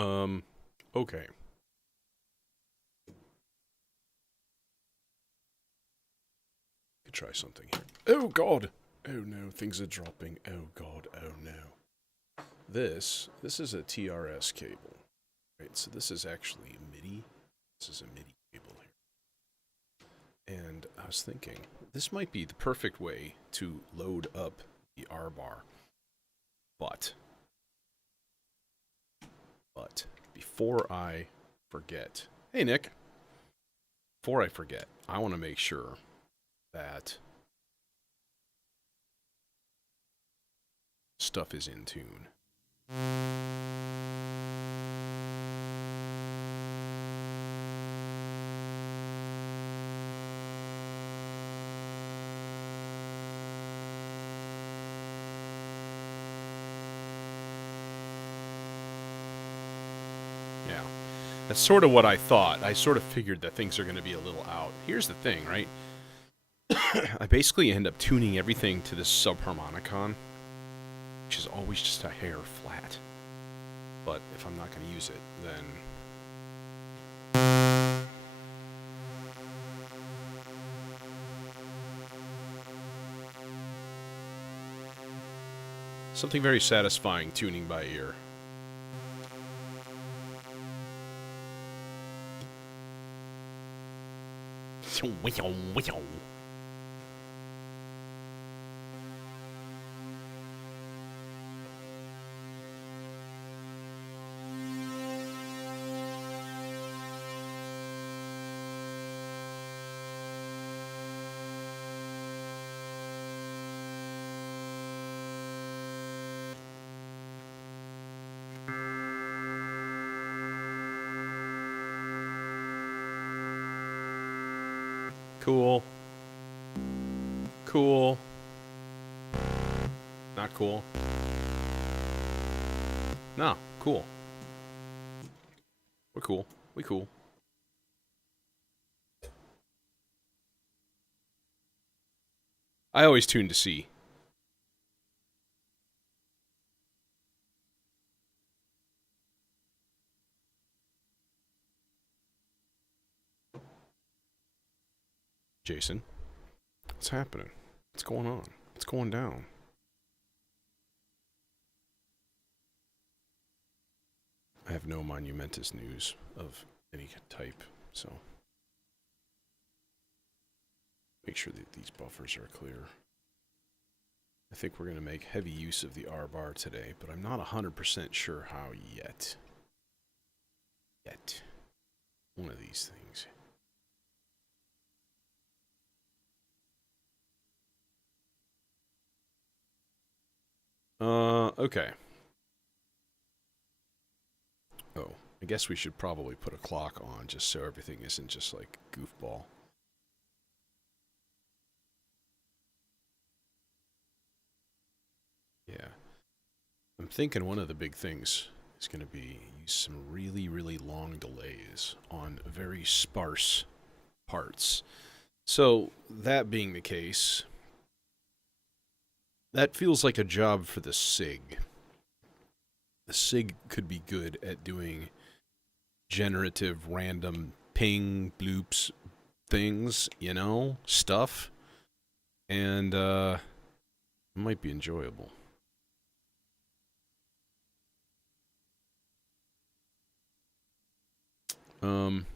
Okay. Could try something here. Oh god! Oh no, things are dropping. Oh god, oh no. This is a TRS cable. Right, so this is actually a MIDI. This is a MIDI cable here. And I was thinking, this might be the perfect way to load up the R bar. But before I forget, hey Nick, before I forget, I want to make sure that stuff is in tune. Yeah, that's sort of what I thought. I sort of figured that things are going to be a little out. Here's the thing, right? I basically end up tuning everything to this subharmonicon, which is always just a hair flat. But if I'm not going to use it, then something very satisfying tuning by ear. Cool. Cool. Not cool. No, cool. We're cool. We cool. I always tune to C. Jason, what's happening? What's going on? What's going down? I have no monumentous news of any type, so make sure that these buffers are clear. I think we're going to make heavy use of the R bar today, but I'm not 100% sure how yet. One of these things. Okay. Oh, I guess we should probably put a clock on just so everything isn't just like goofball. Yeah. I'm thinking one of the big things is going to be use some really, really long delays on very sparse parts. So, that being the case, that feels like a job for the SIG. The SIG could be good at doing generative random ping bloops things, you know, stuff. And it might be enjoyable. Um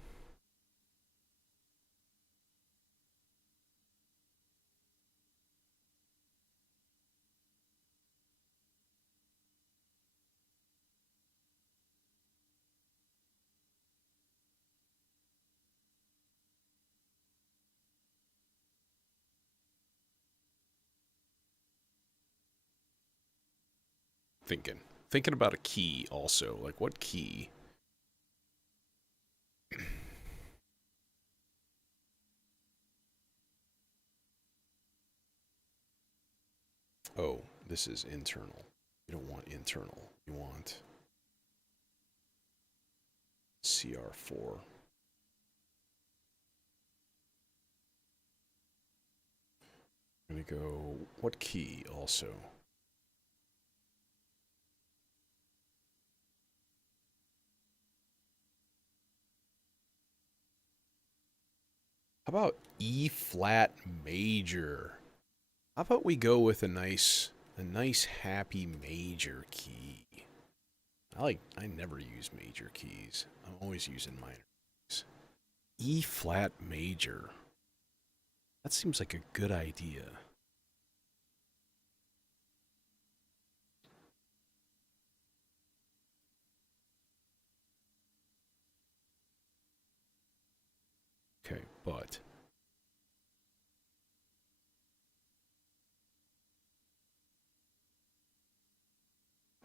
thinking about a key also. Like what key? Oh, this is internal. You don't want internal. You want CR4. I'm gonna go, what key also? How about E flat major? How about we go with a nice happy major key? I never use major keys. I'm always using minor keys. E flat major. That seems like a good idea. Okay, but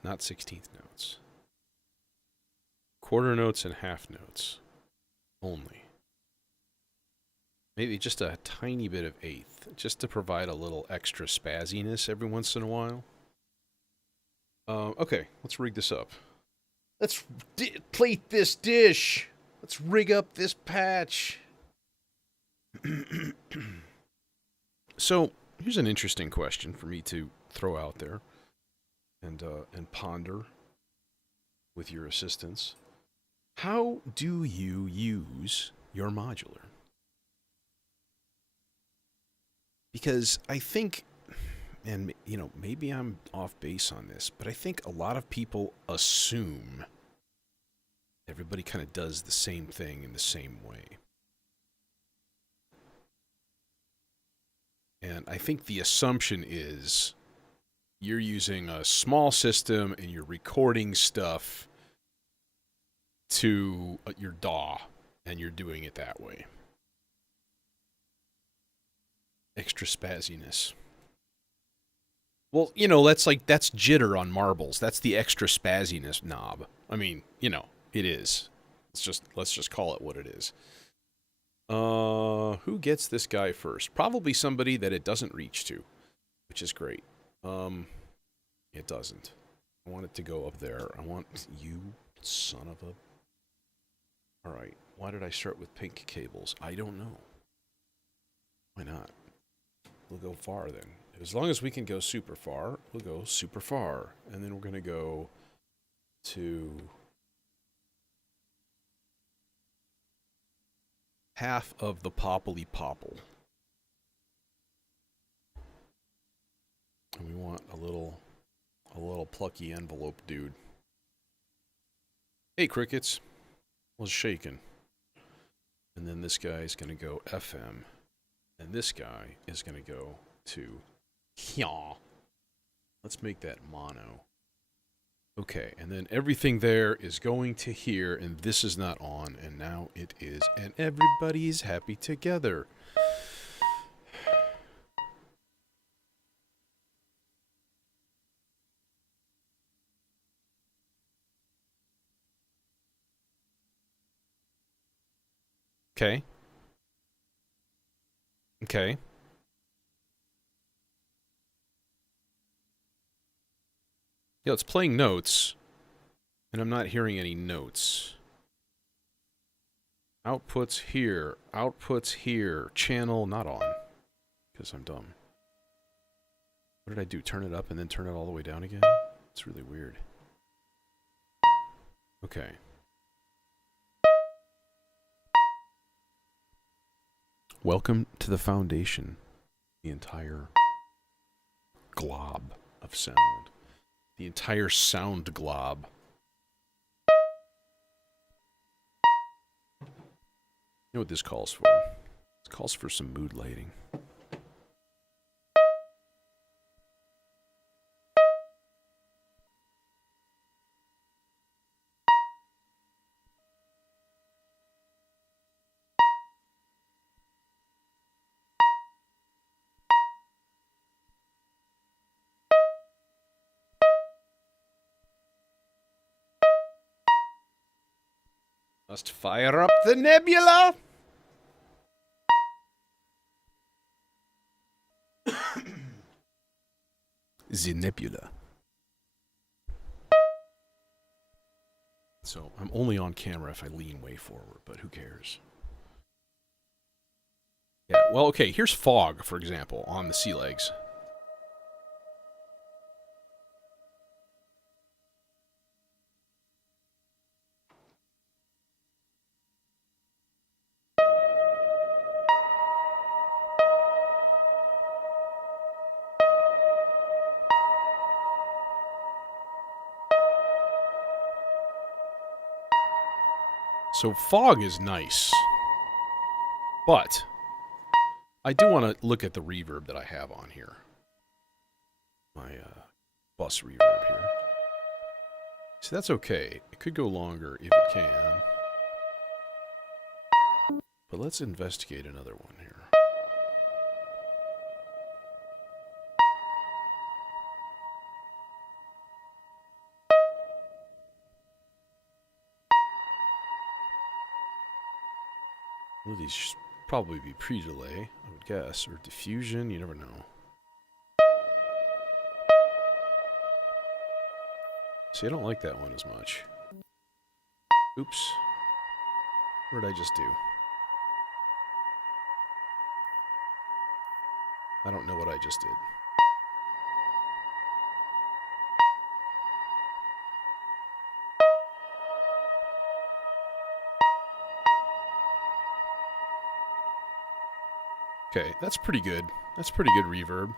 not 16th notes. Quarter notes and half notes only. Maybe just a tiny bit of eighth, just to provide a little extra spazziness every once in a while. Okay, let's rig this up. Let's plate this dish. Let's rig up this patch. So, here's an interesting question for me to throw out there and ponder with your assistance. How do you use your modular? Because I think, and you know, maybe I'm off base on this, but I think a lot of people assume everybody kind of does the same thing in the same way. And I think the assumption is you're using a small system and you're recording stuff to your DAW, and you're doing it that way. Extra spazziness. Well, you know, that's jitter on marbles. That's the extra spazziness knob. I mean, you know, it is. Let's just call it what it is. Who gets this guy first? Probably somebody that it doesn't reach to, which is great. It doesn't. I want it to go up there. I want you, son of a... Alright, why did I start with pink cables? I don't know. Why not? We'll go far then. As long as we can go super far, we'll go super far. And then we're going to go to half of the poppily popple. And we want a little plucky envelope dude. Hey, crickets. Was shaken. And then this guy is going to go FM. And this guy is going to go to Hya. Let's make that mono. Okay, and then everything there is going to here, and this is not on, and now it is, and everybody is happy together. Okay. Okay. Yeah, it's playing notes, and I'm not hearing any notes. Outputs here, channel not on, because I'm dumb. What did I do? Turn it up and then turn it all the way down again? It's really weird. Okay. Welcome to the foundation, the entire glob of sound. The entire sound glob. You know what this calls for? This calls for some mood lighting. Must fire up the nebula! The nebula. So, I'm only on camera if I lean way forward, but who cares? Yeah, well, okay, here's fog, for example, on the sea legs. So fog is nice, but I do want to look at the reverb that I have on here. My bus reverb here. So that's okay. It could go longer if it can. But let's investigate another one here. One of these should probably be pre-delay, I would guess, or diffusion, you never know. See, I don't like that one as much. Oops. What did I just do? I don't know what I just did. Okay, that's pretty good. That's pretty good reverb.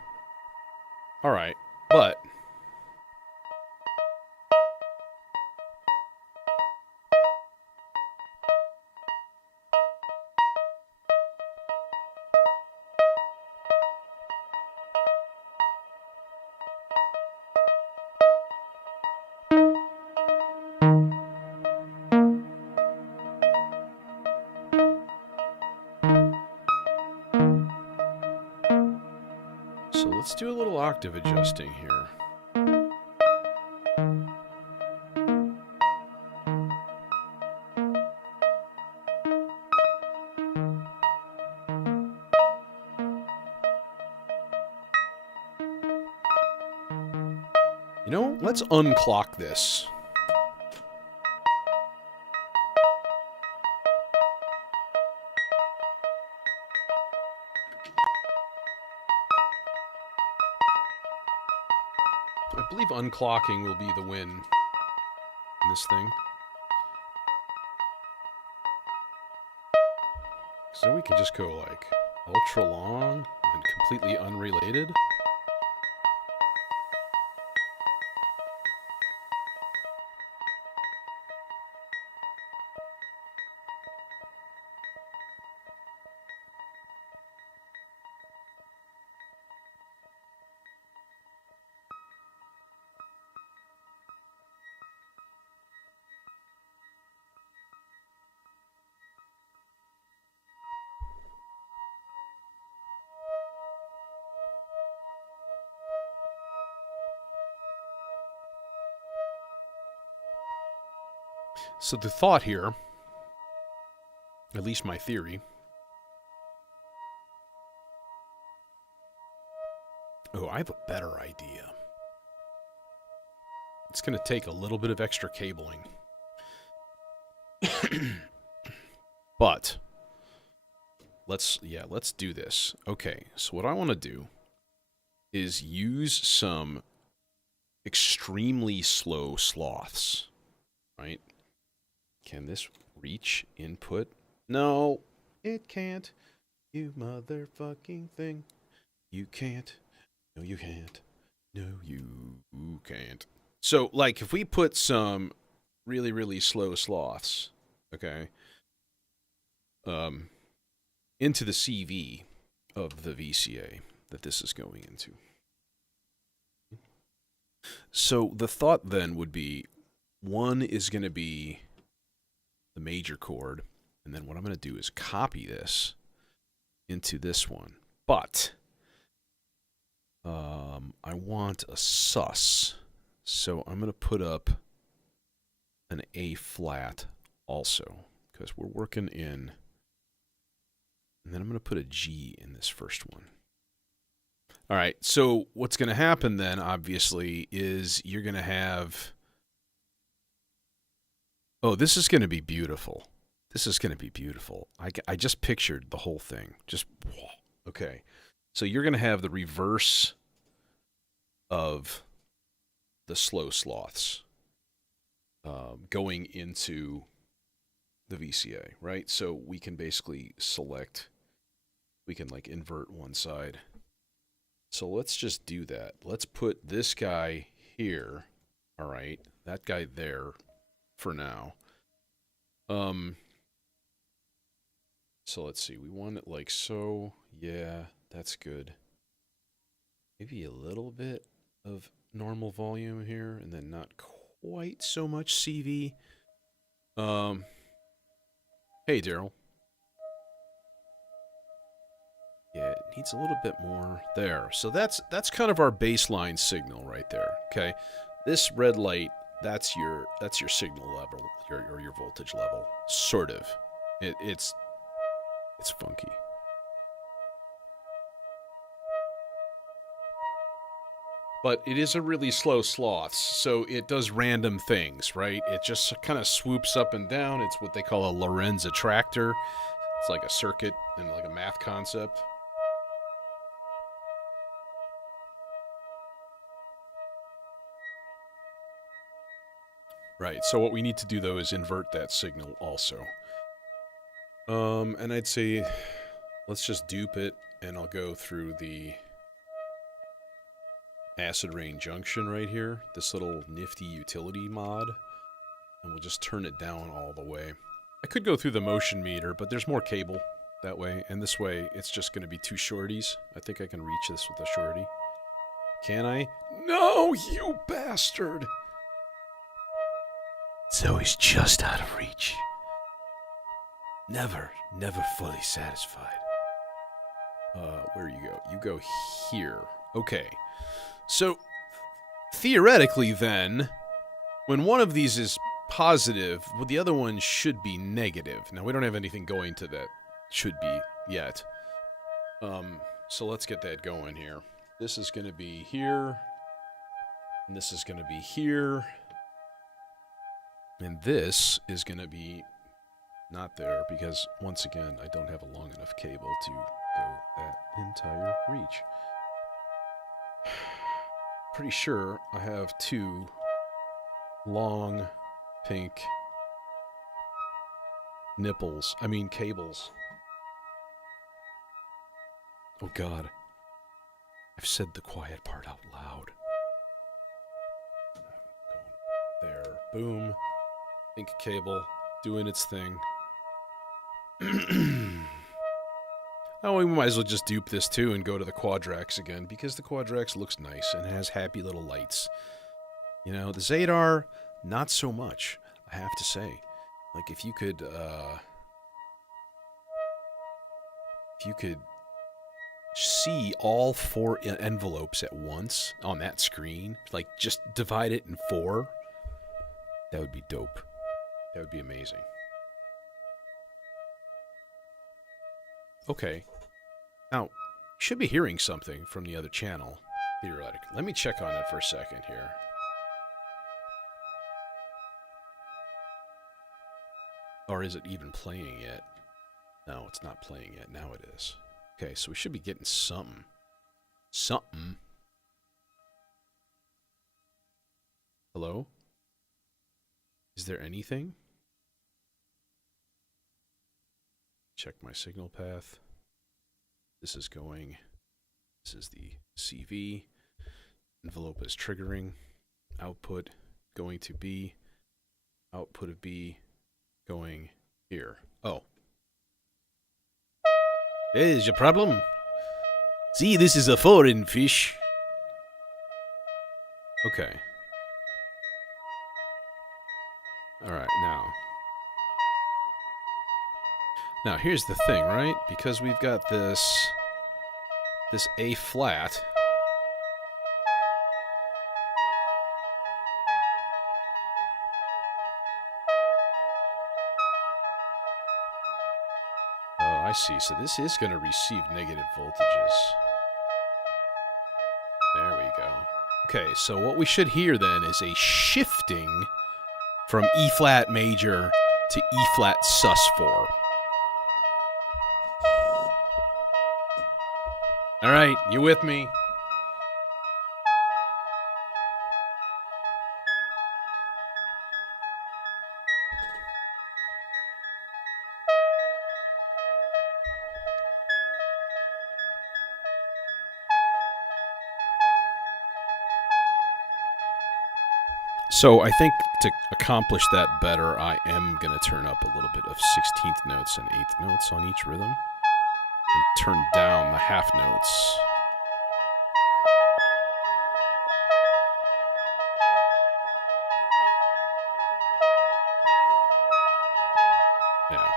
Alright, but... So let's do a little octave adjusting here. You know, let's unclock this. I believe unclocking will be the win in this thing. So we can just go like ultra long and completely unrelated. So the thought here, at least my theory... Oh, I have a better idea. It's going to take a little bit of extra cabling. But, let's do this. Okay, so what I want to do is use some extremely slow sloths, right? Can this reach input? No, it can't. You motherfucking thing. You can't. No, you can't. No, you can't. So, like, if we put some really, really slow sloths, okay, into the CV of the VCA that this is going into. So, the thought then would be, one is going to be the major chord, and then what I'm going to do is copy this into this one. But I want a sus, so I'm going to put up an A flat also, because we're working in, and then I'm going to put a G in this first one. All right, so what's going to happen then, obviously, is you're going to have... Oh, this is going to be beautiful. This is going to be beautiful. I just pictured the whole thing. Just, okay. So you're going to have the reverse of the slow sloths going into the VCA, right? So we can basically select, we can like invert one side. So let's just do that. Let's put this guy here, all right? That guy there for now. So let's see. We want it like so. Yeah, that's good. Maybe a little bit of normal volume here, and then not quite so much CV. Hey, Daryl. Yeah, it needs a little bit more there. So that's kind of our baseline signal right there. Okay, this red light, that's your signal level, your voltage level, sort of. It's funky. But it is a really slow sloth, so it does random things, right? It just kind of swoops up and down. It's what they call a Lorenz attractor. It's like a circuit and like a math concept. Right, so what we need to do, though, is invert that signal also. And I'd say, let's just dupe it, and I'll go through the acid rain junction right here, this little nifty utility mod, and we'll just turn it down all the way. I could go through the motion meter, but there's more cable that way, and this way it's just going to be two shorties. I think I can reach this with a shorty. Can I? No, you bastard! So he's just out of reach. Never fully satisfied. Where you go? You go here. Okay. So, theoretically then, when one of these is positive, well, the other one should be negative. Now, we don't have anything going to that should be yet. So let's get that going here. This is going to be here. And this is going to be here. And this is going to be not there because, once again, I don't have a long enough cable to go that entire reach. Pretty sure I have two long pink cables. Oh God, I've said the quiet part out loud. There, boom, pink cable, doing its thing. Oh, we might as well just dupe this too and go to the Quadrax again, because the Quadrax looks nice and has happy little lights. You know, the Zadar, not so much, I have to say. Like, if you could see all four envelopes at once on that screen, like, just divide it in four, that would be dope. That would be amazing. Okay. Now, you should be hearing something from the other channel, theoretically. Let me check on it for a second here. Or is it even playing yet? No, it's not playing yet. Now it is. Okay, so we should be getting something. Something. Hello? Is there anything? Check my signal path. This is going. This is the CV. Envelope is triggering. Output going to B. Output of B going here. Oh. There's your problem. See, this is a foreign fish. Okay. Alright, now. Now, here's the thing, right? Because we've got this A flat. Oh, I see. So this is going to receive negative voltages. There we go. Okay, so what we should hear then is a shifting from E flat major to E flat sus4. All right, you with me? So I think to accomplish that better, I am going to turn up a little bit of 16th notes and 8th notes on each rhythm, and turn down the half notes. Yeah.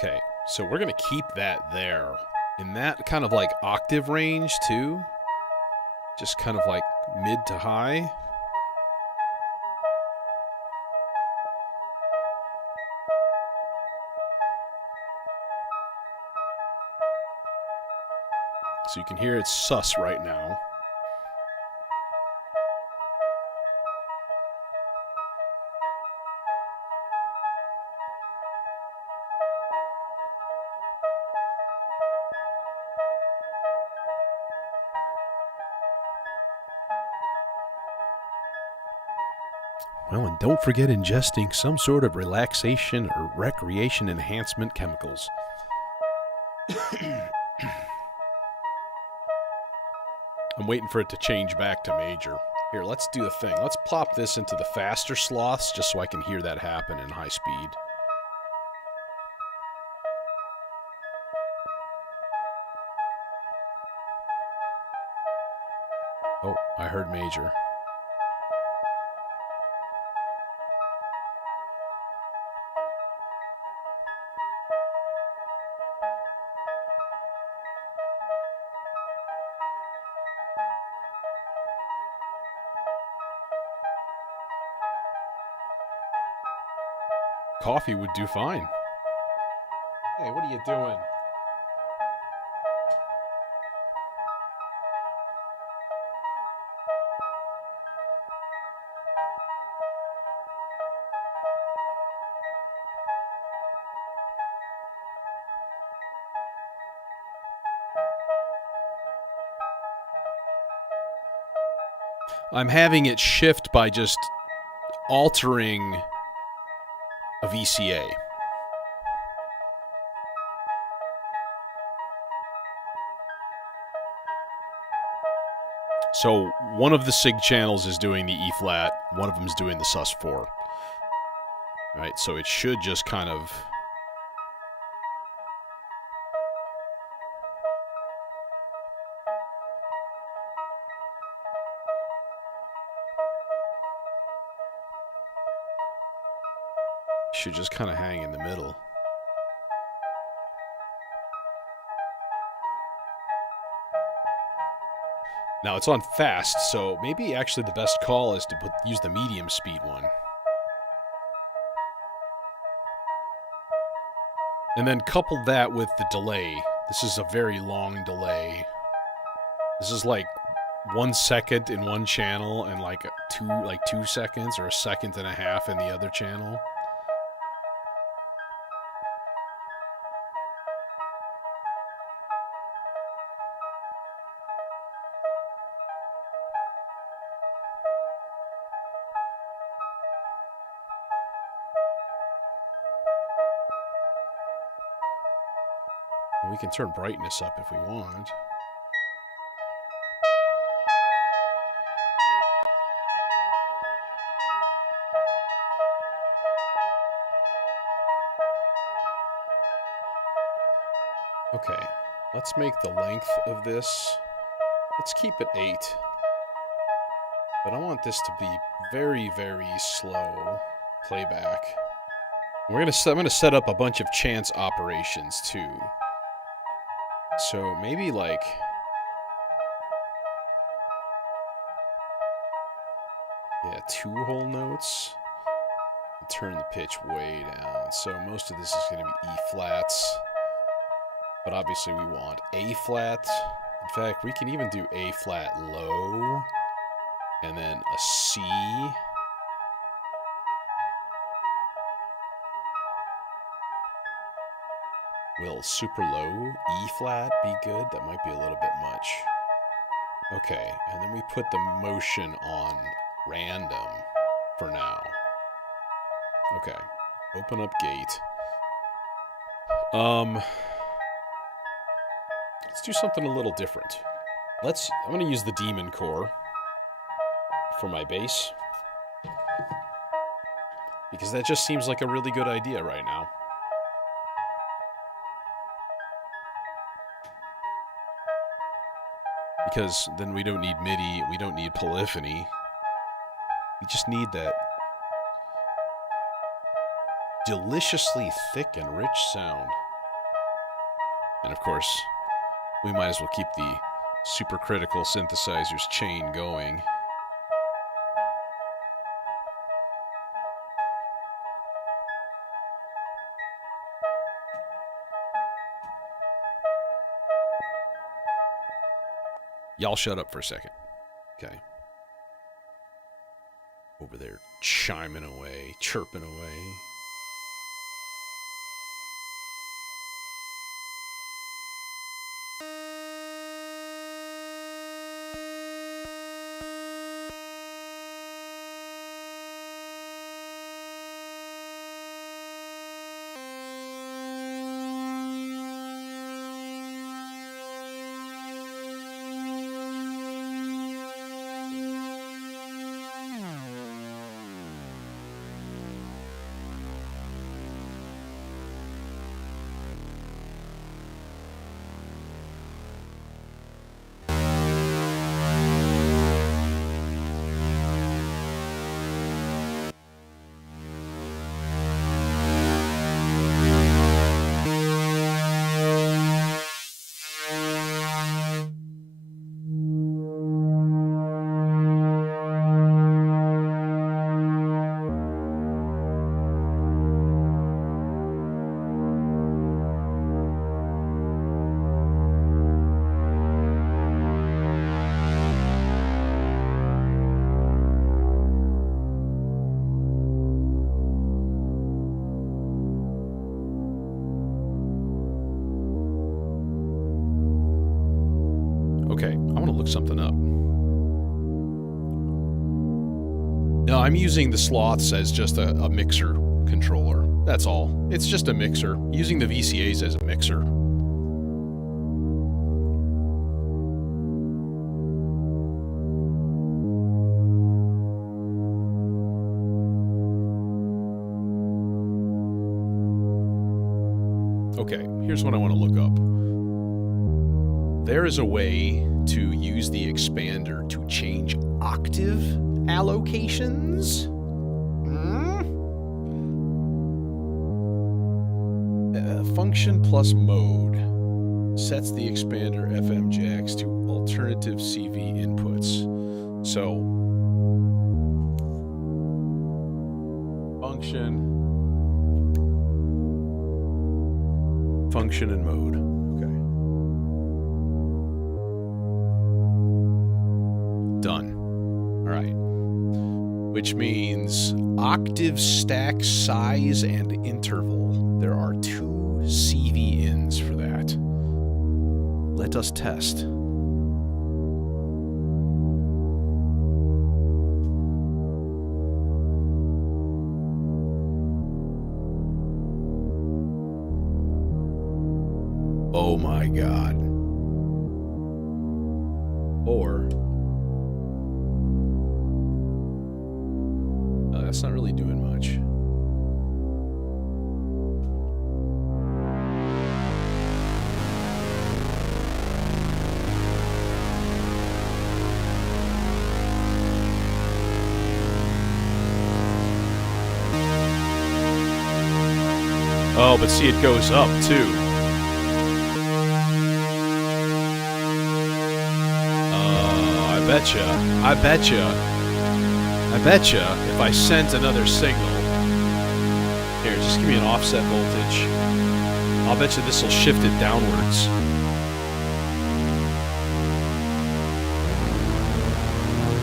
Okay, so we're going to keep that there. In that kind of like octave range too. Just kind of like mid to high. So you can hear it's sus right now. Well, and don't forget ingesting some sort of relaxation or recreation enhancement chemicals. I'm waiting for it to change back to major. Here, let's do the thing. Let's plop this into the faster sloths just so I can hear that happen in high speed. Oh, I heard major. Coffee would do fine. Hey, what are you doing? I'm having it shift by just altering a VCA. So one of the SIG channels is doing the E flat, one of them is doing the sus4. Right, so it should just kind of... should just kind of hang in the middle. Now it's on fast, so maybe actually the best call is to use the medium speed one. And then couple that with the delay. This is a very long delay. This is like 1 second in one channel and like 2 seconds or a second and a half in the other channel. We can turn brightness up if we want. Okay, let's make the length of this, let's keep it 8. But I want this to be very, very slow playback. I'm gonna set up a bunch of chance operations too. So maybe like... yeah, 2 whole notes. Turn the pitch way down. So most of this is going to be E flats. But obviously we want A flat. In fact, we can even do A flat low. And then a C. Will super low E flat be good? That might be a little bit much. Okay, and then we put the motion on random for now. Okay, open up gate. Let's do something a little different. I'm gonna use the demon core for my bass, because that just seems like a really good idea right now. Because then we don't need MIDI, we don't need polyphony. We just need that deliciously thick and rich sound. And of course, we might as well keep the supercritical synthesizers chain going. Y'all shut up for a second. Okay. Over there chiming away, chirping away. Okay, I want to look something up. No, I'm using the sloths as just a mixer controller. That's all. It's just a mixer. Using the VCAs as a mixer. Okay, here's what I want to look up. There is a way to use the expander to change octave allocations. Function plus mode sets the expander FM jacks to alternative CV inputs. So, function and mode. Done. All right. Which means octave stack size and interval. There are 2 CV ins for that. Let us test. Oh my God. Or that's not really doing much. Oh, but see, it goes up too. I betcha if I sent another signal. Here, just give me an offset voltage. I'll bet you this will shift it downwards.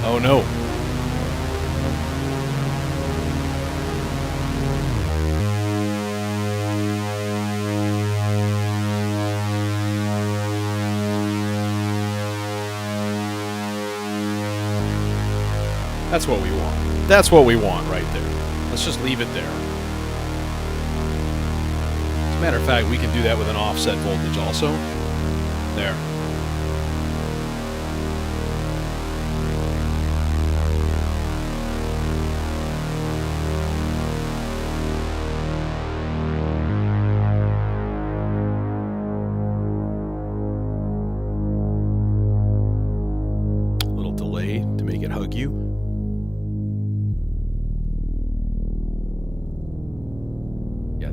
Oh no. That's what we want. That's what we want right there. Let's just leave it there. As a matter of fact, we can do that with an offset voltage also. There.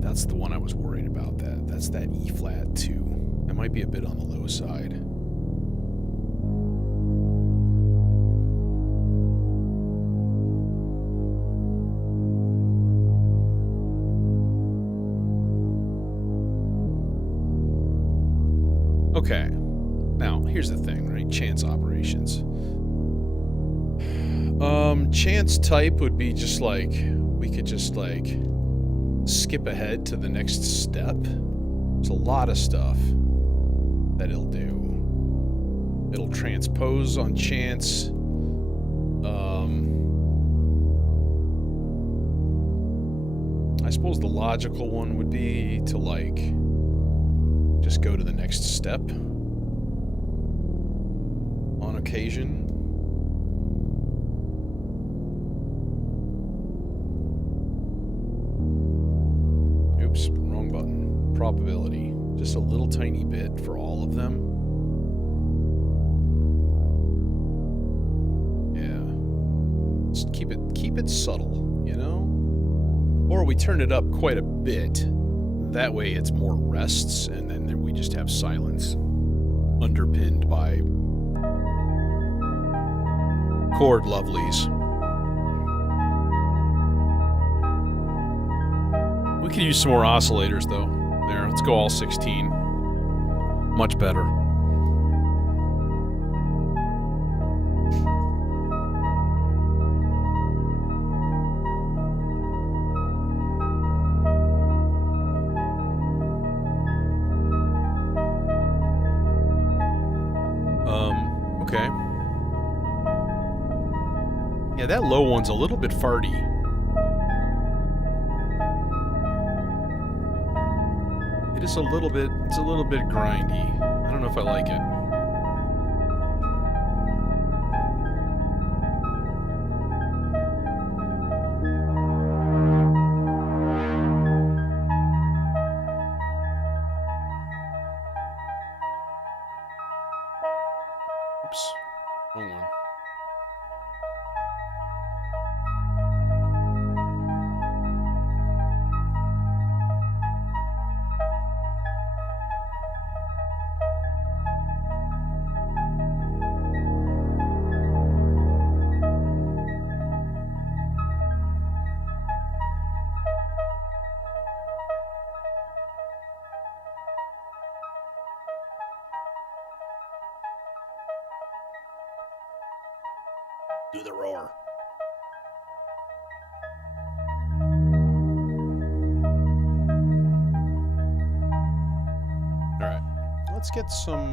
That's the one I was worried about. That's that E flat too. That might be a bit on the low side. Okay. Now, here's the thing, right? Chance operations. Chance type would be just like, we could just like skip ahead to the next step. There's a lot of stuff that it'll do. It'll transpose on chance. I suppose the logical one would be to like just go to the next step on occasion. Oops, wrong button. Probability. Just a little tiny bit for all of them. Yeah. Just keep it subtle, you know? Or we turn it up quite a bit. That way it's more rests, and then we just have silence underpinned by chord lovelies. We could use some more oscillators, though. There, let's go all 16. Much better. Okay. Yeah, that low one's a little bit farty. It's a little bit grindy. I don't know if I like it. Oops. Wrong one. Do the roar. Alright. Let's get some,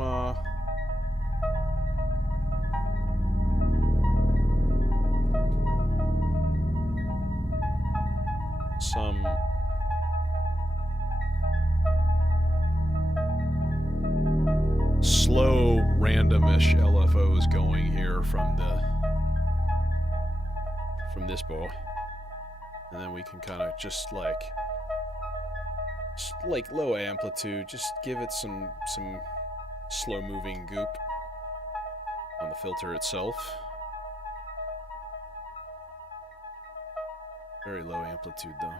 slow, randomish LFOs going here from this bow, and then we can kind of just like low amplitude, just give it some slow moving goop on the filter itself. Very low amplitude though.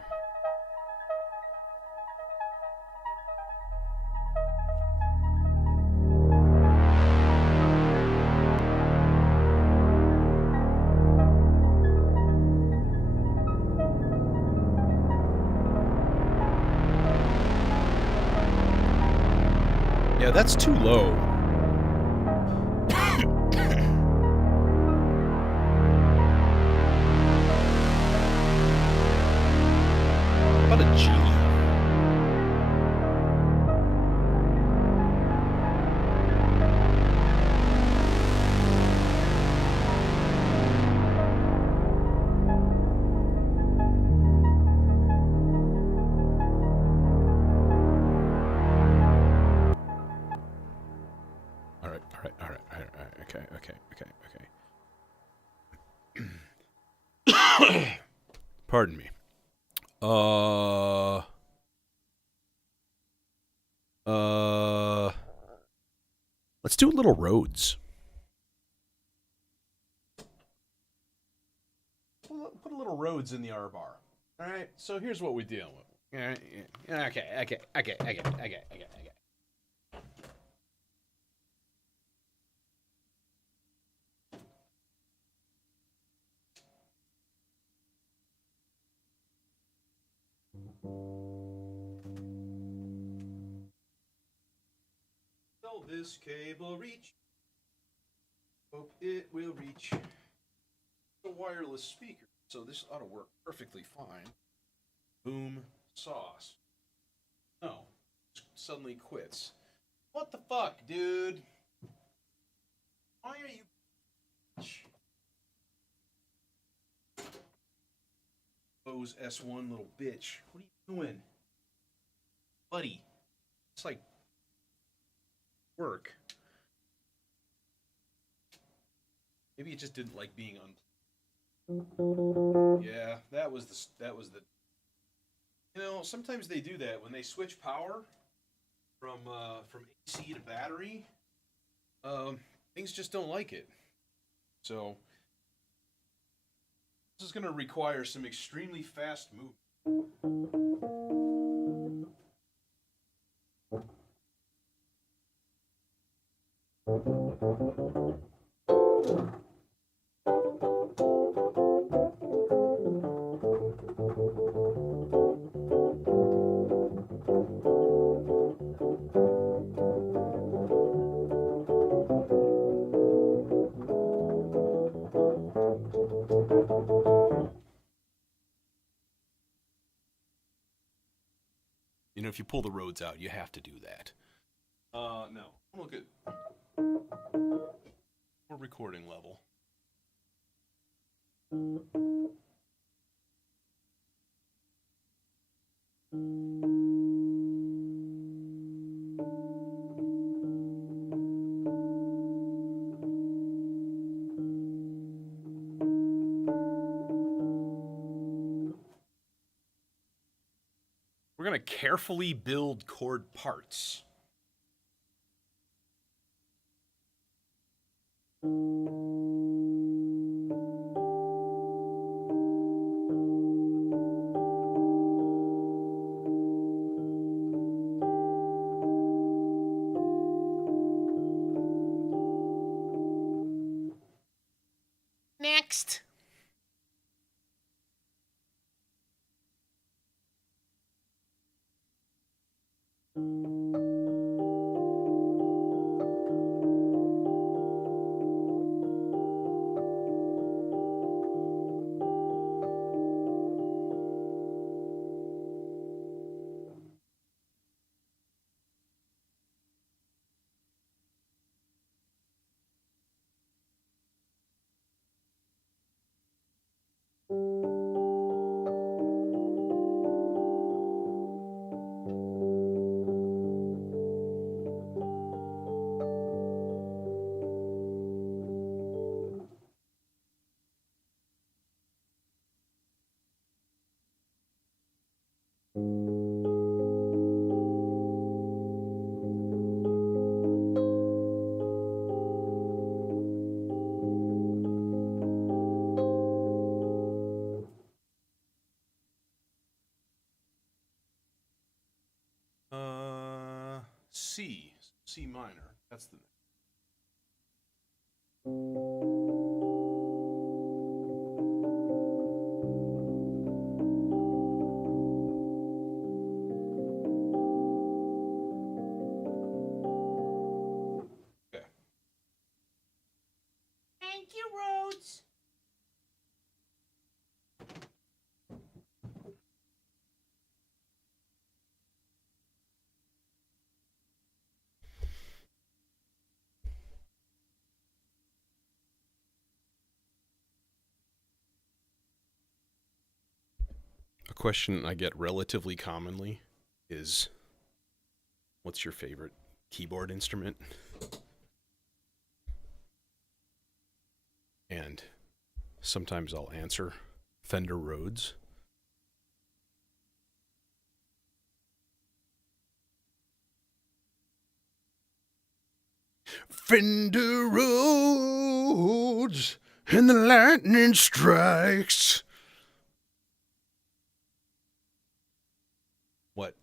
Yeah, that's too low. About a G. Okay. Pardon me. Let's do little roads. Put a little roads in the R bar. All right. So here's what we're dealing with. All right. Okay. Will this cable reach? Hope it will reach. It's a wireless speaker, so this ought to work perfectly fine. Boom, sauce. No, suddenly quits. What the fuck, dude? Why are you? Bose S1 little bitch. What are you doing? Buddy. It's like work. Maybe it just didn't like being unplugged. Yeah, that was the you know, sometimes they do that when they switch power from AC to battery. Things just don't like it. So this is going to require some extremely fast movement. You know, if you pull the roads out, you have to do that. No. Look at we're recording level. We're going to carefully build chord parts. Next. C minor. That's the. Okay. Thank you, Rhodes. A question I get relatively commonly is, what's your favorite keyboard instrument? sometimes I'll answer Fender Rhodes. Fender Rhodes and the lightning strikes. What?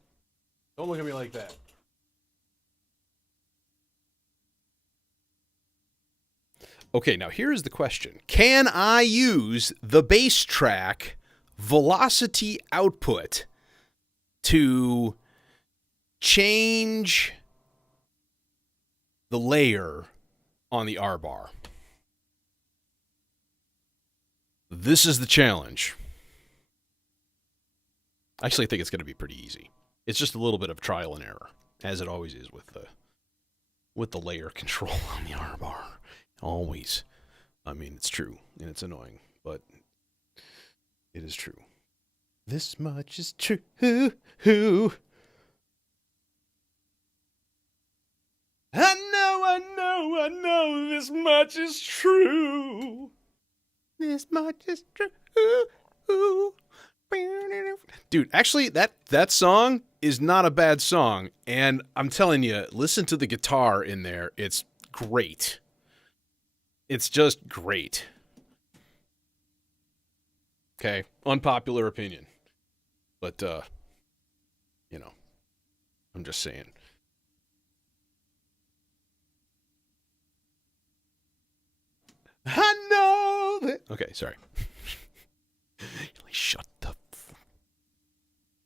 Don't look at me like that. Okay, now here is the question. Can I use the bass track velocity output to change the layer on the R bar? This is the challenge. Actually, I think it's going to be pretty easy. It's just a little bit of trial and error, as it always is with the layer control on the R bar. Always. I mean, it's true, and it's annoying, but it is true. This much is true. I know, this much is true. This much is true. Dude, actually, that song is not a bad song, and I'm telling you, listen to the guitar in there. It's great. It's just great. Okay, unpopular opinion. But, you know, I'm just saying. I know that. Okay, sorry. Shut the.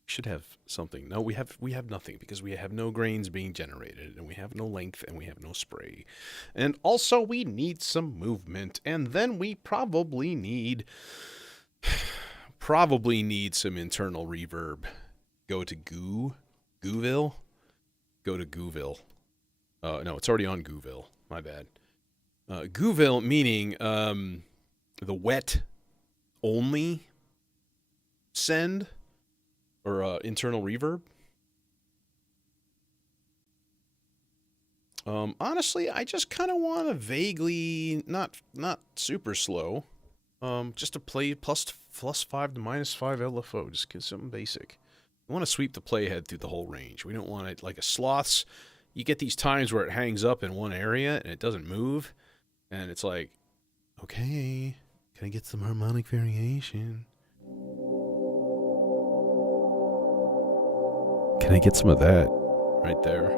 Should have something. No, we have nothing because we have no grains being generated, and we have no length, and we have no spray, and also we need some movement, and then we probably need some internal reverb. Go to Gooville. Go to Gooville. No, it's already on Gooville. My bad. Gooville meaning the wet only send or internal reverb. Honestly, I just kind of want to vaguely not super slow. Just to play plus 5 to minus 5 LFO. Just get something basic. We want to sweep the playhead through the whole range. We don't want it like a sloth's. You get these times where it hangs up in one area and it doesn't move. And it's like, okay, can I get some harmonic variation? Can I get some of that right there?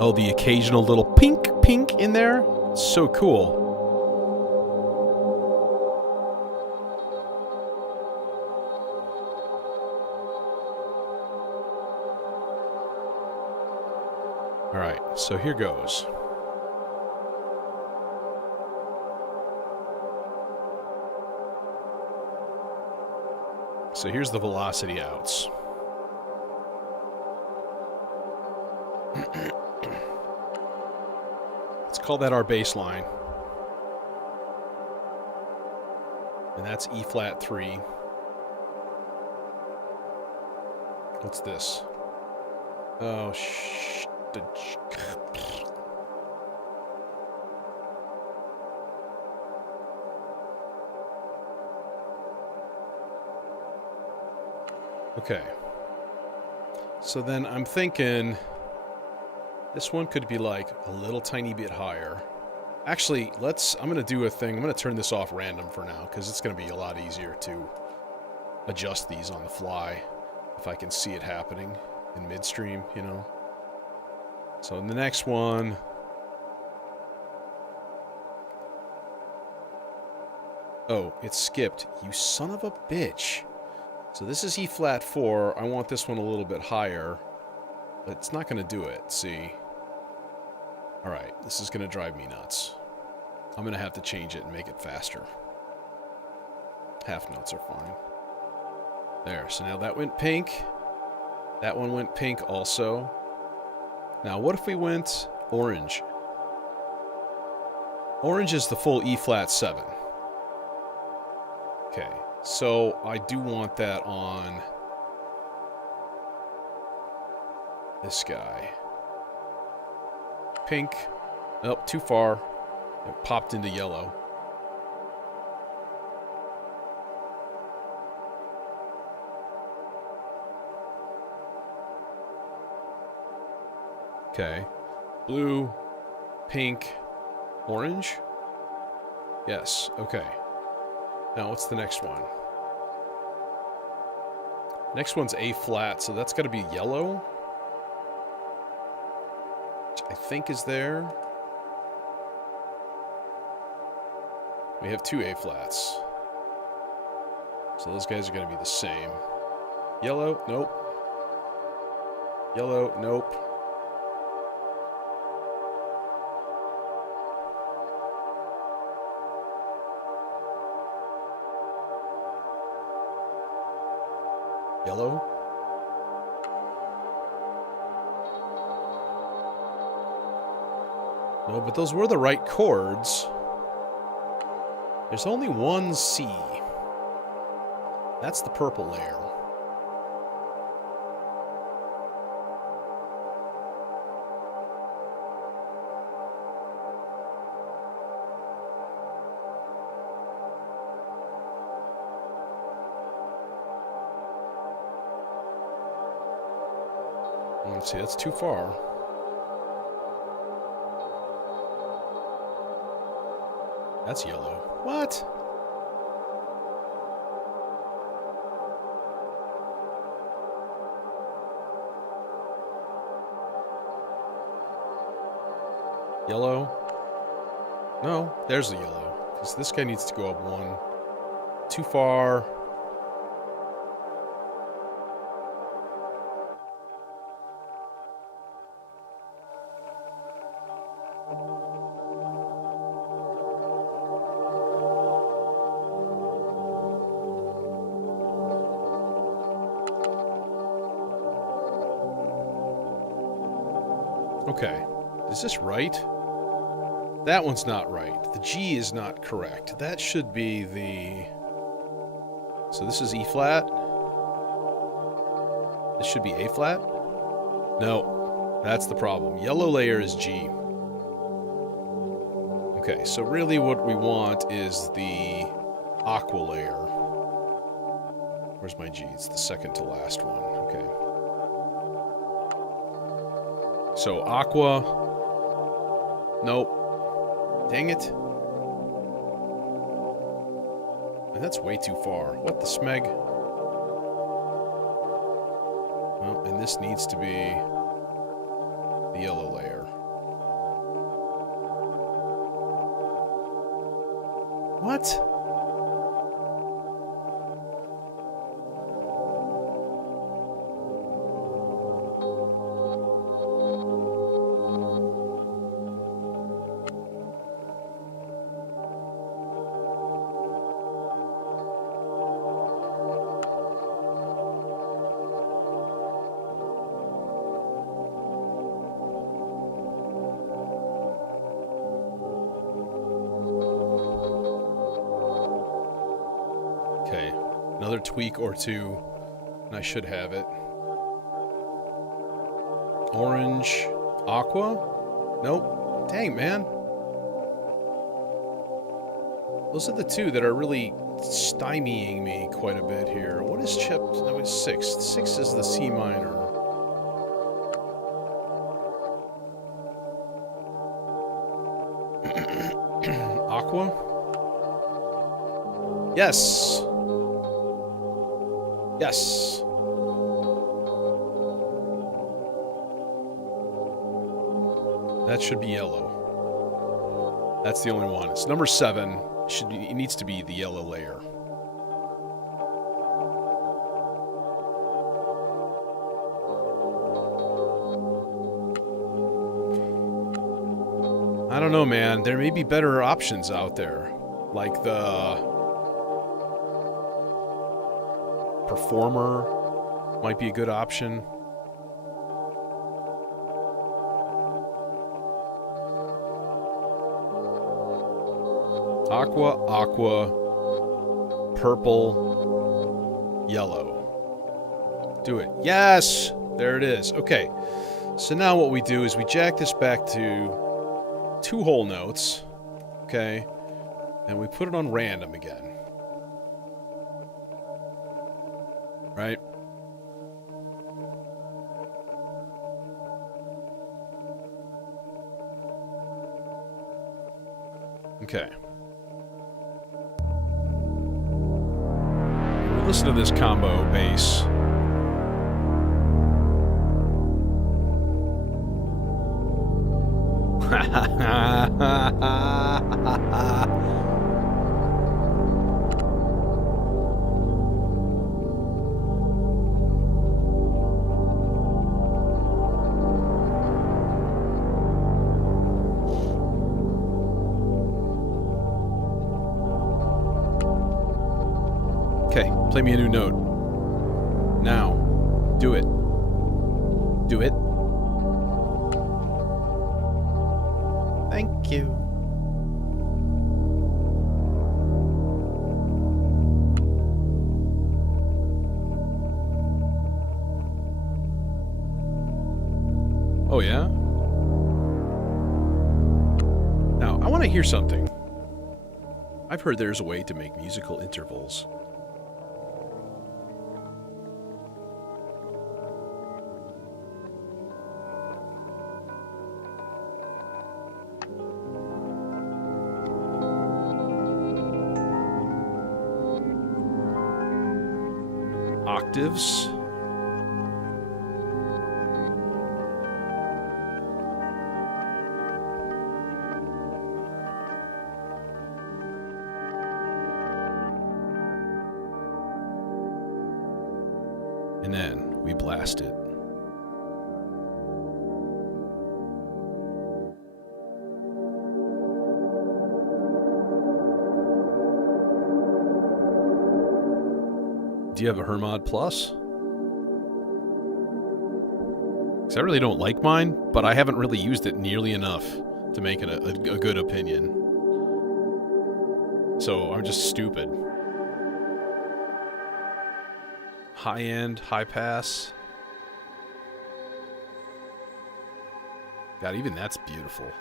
Oh, the occasional little pink in there. So cool. All right, so here goes. So here's the velocity outs. Let's call that our bass line. And that's E flat 3. What's this? Oh, okay. So then I'm thinking this one could be like a little tiny bit higher. Actually, I'm going to do a thing. I'm going to turn this off random for now because it's going to be a lot easier to adjust these on the fly if I can see it happening in midstream, you know. So in the next one, oh, it skipped. You son of a bitch. So this is E flat 4. I want this one a little bit higher, but it's not going to do it. See? All right, this is going to drive me nuts. I'm going to have to change it and make it faster. Half notes are fine. There, so now that went pink. That one went pink also. Now, what if we went orange? Orange is the full E flat 7. Okay, so I do want that on This guy. Pink. Nope, too far. It popped into yellow. Okay. Blue, pink, orange? Yes, okay. Now what's the next one? Next one's A flat, so that's got to be yellow. Which I think is there. We have two A flats. So those guys are going to be the same. Yellow, nope. Yellow, nope. Yellow. No, but those were the right chords. There's only one C. That's the purple layer. Let's see, that's too far. That's yellow. What? Yellow? No, there's the yellow. Because this guy needs to go up one. Too far. Okay, is this right? That one's not right. The G is not correct. That should be the... So this is E flat. This should be A flat. No, that's the problem. Yellow layer is G. Okay, so really what we want is the aqua layer. Where's my G? It's the second to last one. Okay. So, aqua. Nope. Dang it. And that's way too far. What the smeg? Well, and this needs to be the yellow layer. What? Okay, another tweak or two, and I should have it. Orange, aqua? Nope. Dang, man. Those are the two that are really stymieing me quite a bit here. What is chip? No, it's 6. 6 is the C minor. Aqua? Yes. Yes. That should be yellow. That's the only one. It's number 7. It needs to be the yellow layer. I don't know, man. There may be better options out there. Like the Performer might be a good option. Aqua, aqua, purple, yellow. Do it. Yes! There it is. Okay. So now what we do is we jack this back to 2 whole notes, okay, and we put it on random again. Right? Okay. Listen to this combo bass. Okay, play me a new note. Now. Do it. Do it. Thank you. Oh, yeah? Now, I want to hear something. I've heard there's a way to make musical intervals. Octaves. And then we blast it. Do you have a Hermod Plus? Because I really don't like mine, but I haven't really used it nearly enough to make it a good opinion. So I'm just stupid. High end, high pass. God, even that's beautiful.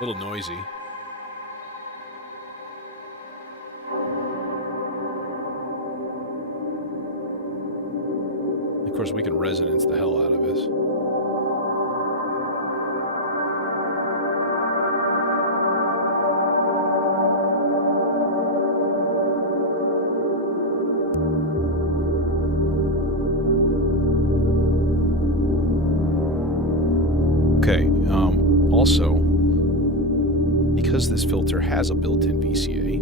A little noisy. Of course, we can resonance the hell out of it. Okay, also, because this filter has a built-in VCA,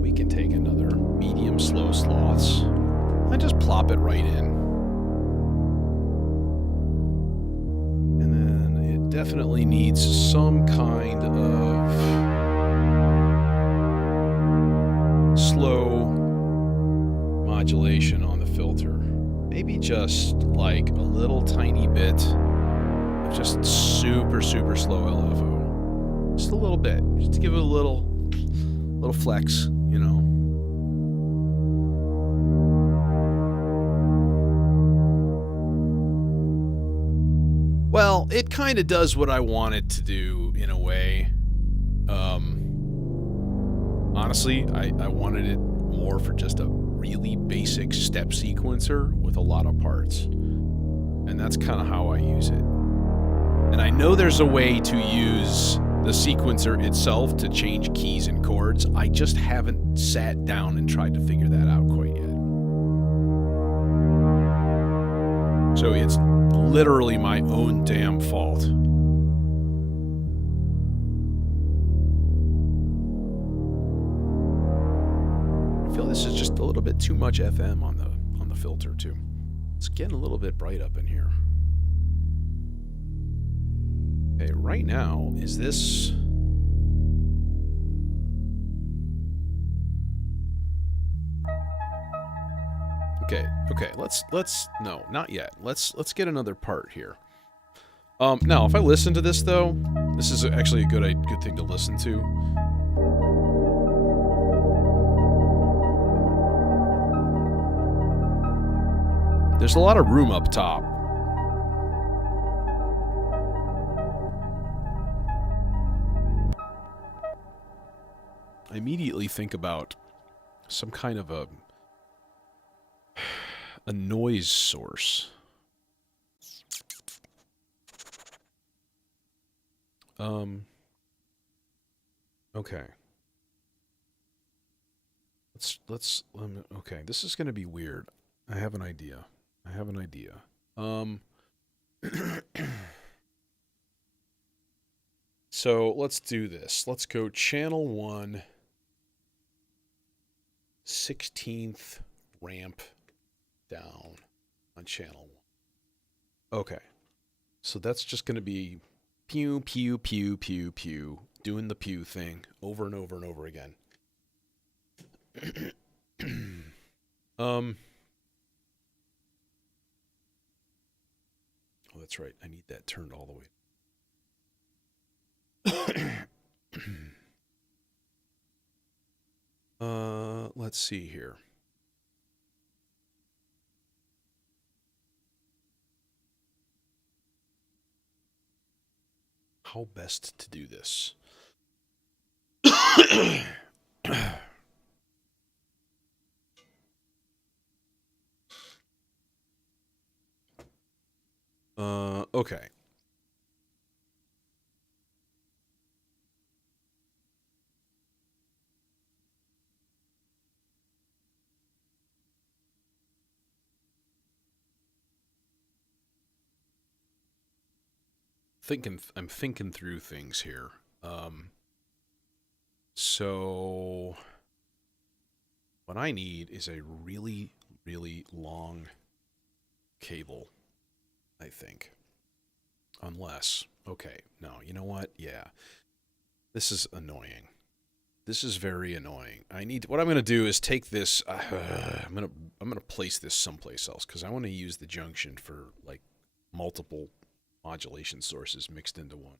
we can take another medium slow sloths and just plop it right in. And then it definitely needs some kind of slow modulation on the filter. Maybe just like a little tiny bit of just super, super slow LFO. Just a little bit. Just to give it a little flex, you know. Well, it kind of does what I want it to do in a way. Honestly, I wanted it more for just a really basic step sequencer with a lot of parts. And that's kind of how I use it. And I know there's a way to use the sequencer itself to change keys and chords. I just haven't sat down and tried to figure that out quite yet. So it's literally my own damn fault. I feel this is just a little bit too much FM on the filter too. It's getting a little bit bright up in here. Okay, right now, is this... Okay, let's no, not yet. Let's get another part here. Now, if I listen to this though, this is actually a good thing to listen to. There's a lot of room up top. I immediately think about some kind of a noise source. Okay. Okay, this is going to be weird. I have an idea. So let's do this. Let's go channel 1, 16th ramp down on channel 1. Okay. So that's just going to be pew, pew, pew, pew, pew, doing the pew thing over and over and over again. Oh, that's right. I need that turned all the way. Let's see here. How best to do this? Okay. I'm thinking through things here. So what I need is a really, really long cable, I think. Unless, okay, no, you know what? Yeah. This is annoying. This is very annoying. What I'm going to do is take this, I'm going to place this someplace else because I want to use the junction for like multiple modulation sources mixed into one.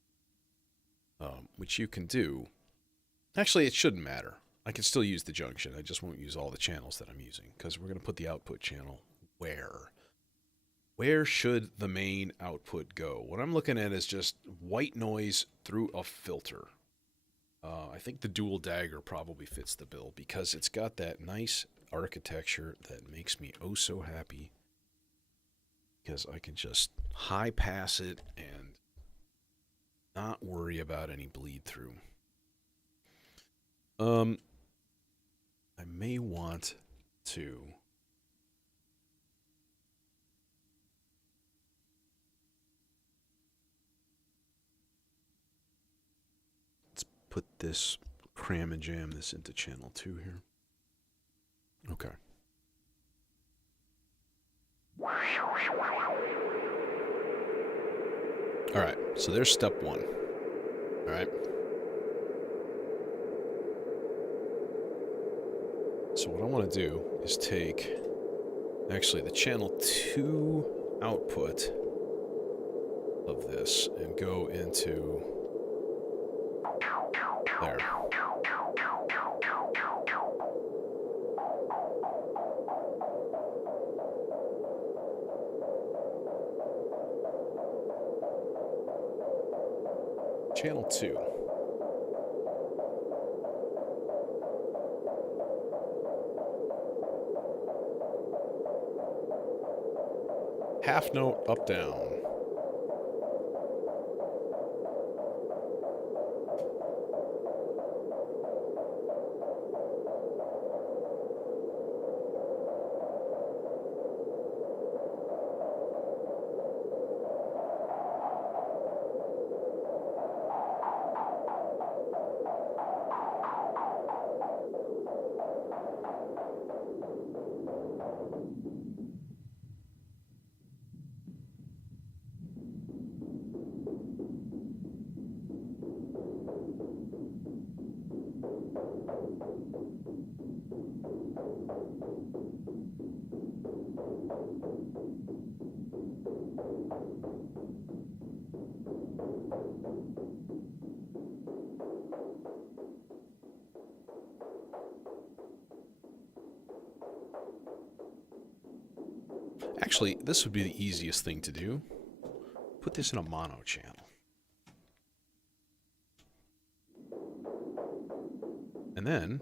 Which you can do. Actually, it shouldn't matter. I can still use the junction. I just won't use all the channels that I'm using because we're going to put the output channel where? Where should the main output go? What I'm looking at is just white noise through a filter. I think the dual dagger probably fits the bill because it's got that nice architecture that makes me oh so happy because I can just high pass it and not worry about any bleed through. I may want to put this, cram and jam this into channel 2 here. Okay. All right, so there's step 1. All right. So what I want to do is take, actually, the channel 2 output of this and go into there. Channel 2. Half note up down. Actually, this would be the easiest thing to do. Put this in a mono channel. And then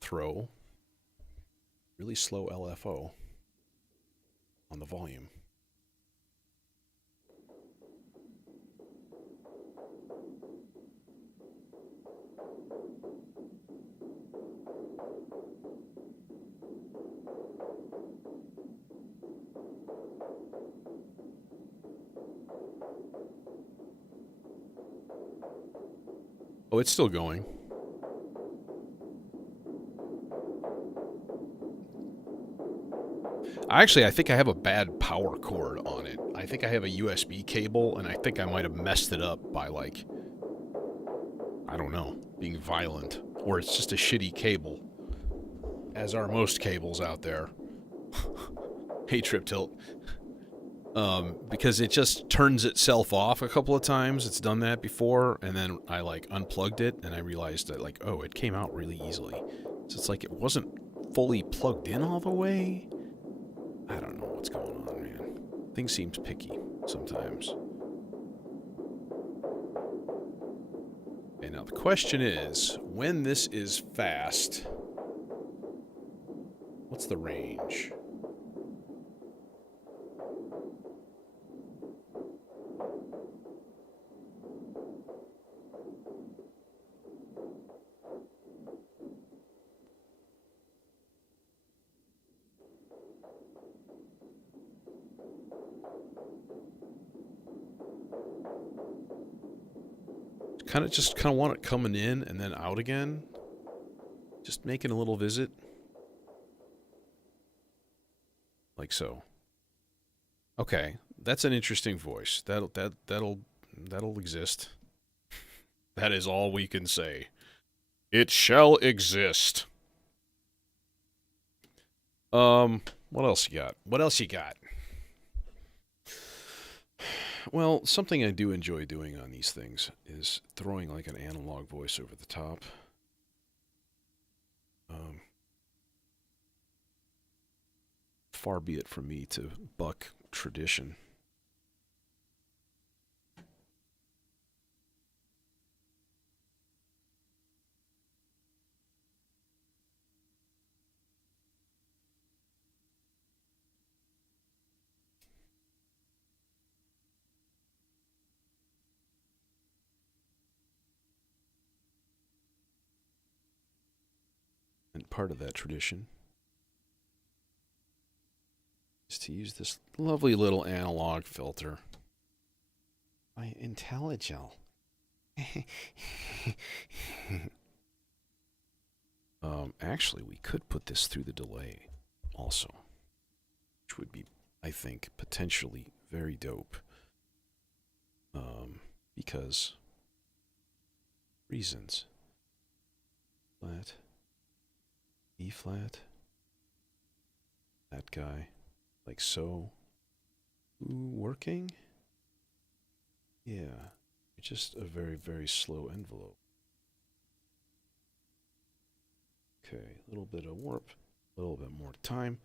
throw really slow LFO on the volume. Oh, it's still going. Actually, I think I have a bad power cord on it. I think I have a USB cable, and I think I might have messed it up by, like, I don't know, being violent. Or it's just a shitty cable, as are most cables out there. Hey, Trip Tilt. Because it just turns itself off a couple of times. It's done that before, and then I, like, unplugged it, and I realized that, like, oh, it came out really easily. So it's like it wasn't fully plugged in all the way. I don't know what's going on, man. Things seems picky sometimes. And now the question is, when this is fast, what's the range? Kind of want it coming in and then out again. Just making a little visit. Like so. Okay, that's an interesting voice. That'll exist. That is all we can say. It shall exist. What else you got? What else you got? Well, something I do enjoy doing on these things is throwing like an analog voice over the top. Far be it from me to buck tradition. And part of that tradition is to use this lovely little analog filter. My IntelliGel. Actually, we could put this through the delay also, which would be, I think, potentially very dope. Because reasons. Flat. E flat. That guy. Like so. Ooh, working? Yeah. Just a very, very slow envelope. Okay, a little bit of warp. A little bit more time.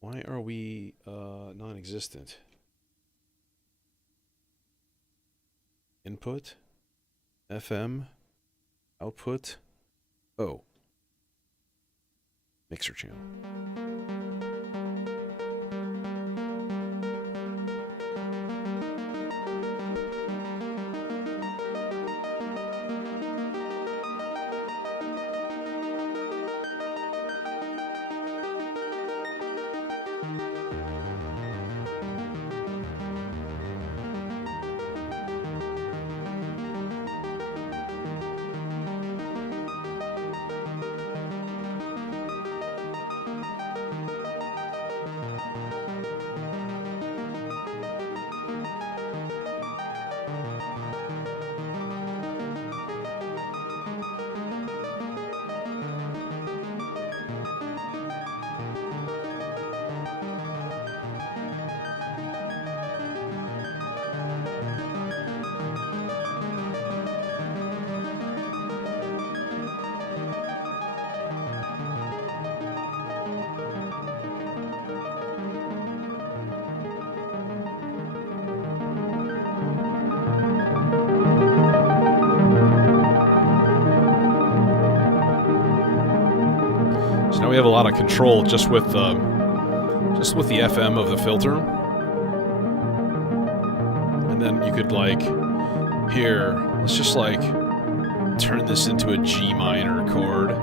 Why are we non-existent? Input. FM. Output. Oh. Mixer channel. Now we have a lot of control just with the FM of the filter. And then you could like, here, let's just like turn this into a G minor chord.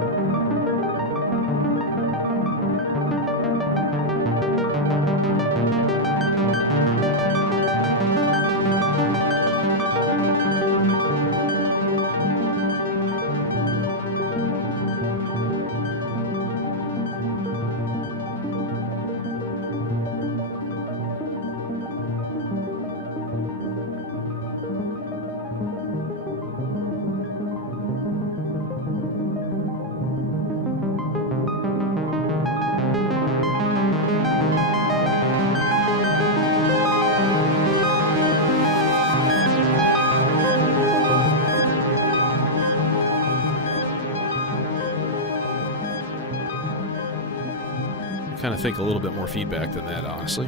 Kind of think a little bit more feedback than that, honestly.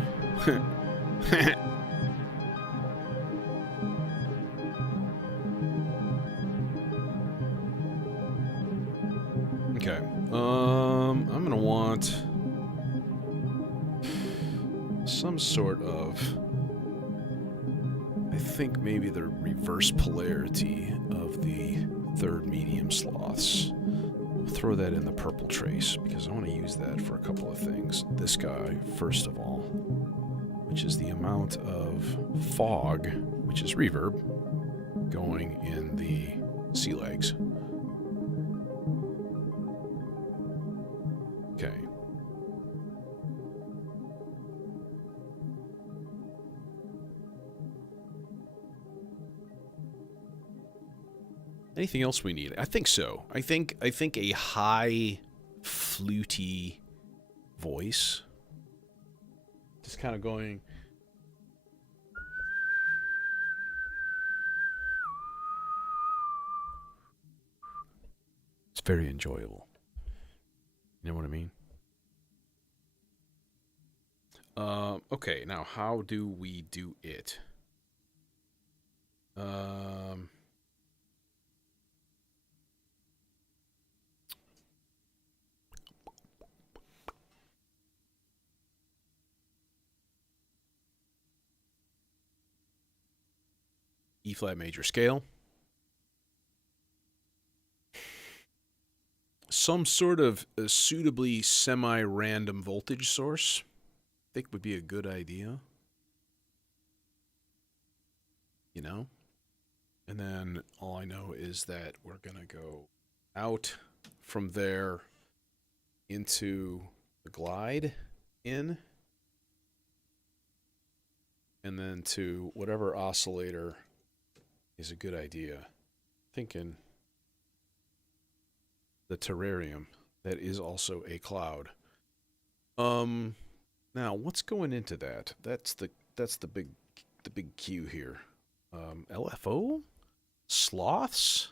Okay. I'm gonna want some sort of, I think maybe the reverse polarity of the third medium sloths. Throw that in the purple trace because I want to use that for a couple of things. This guy, first of all, which is the amount of fog, which is reverb, going in the sea legs. Okay. Anything else we need? I think so. I think a high, fluty voice, just kind of going. It's very enjoyable. You know what I mean? Okay. Now, how do we do it? E flat major scale. Some sort of a suitably semi-random voltage source, I think would be a good idea. You know? And then all I know is that we're going to go out from there into the glide in, and then to whatever oscillator is a good idea. Thinking the terrarium, that is also a cloud. Now what's going into that? That's the big cue here. LFO? Sloths?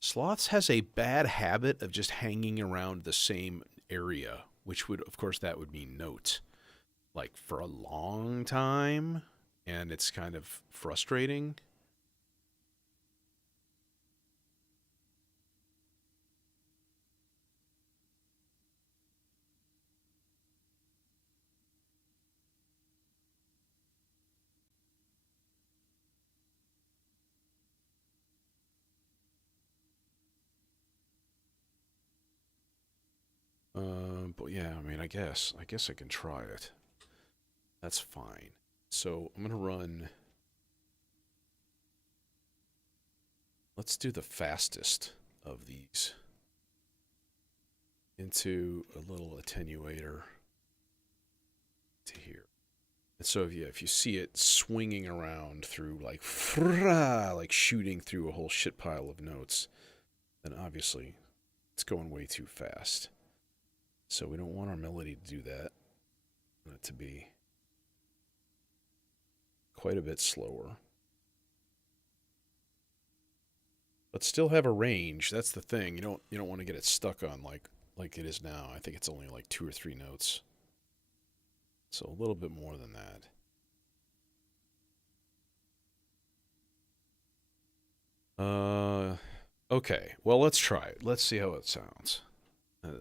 Sloths has a bad habit of just hanging around the same area, which would, of course, that would mean notes. Like for a long time. And it's kind of frustrating. But yeah, I mean, I guess I can try it. That's fine. So I'm gonna run. Let's do the fastest of these into a little attenuator to here. And so if you see it swinging around through like shooting through a whole shit pile of notes, then obviously it's going way too fast. So we don't want our melody to do that. We want it to be quite a bit slower. But still have a range. That's the thing. You don't want to get it stuck on like it is now. I think it's only like 2 or 3 notes. So a little bit more than that. Okay. Well, let's try it. Let's see how it sounds.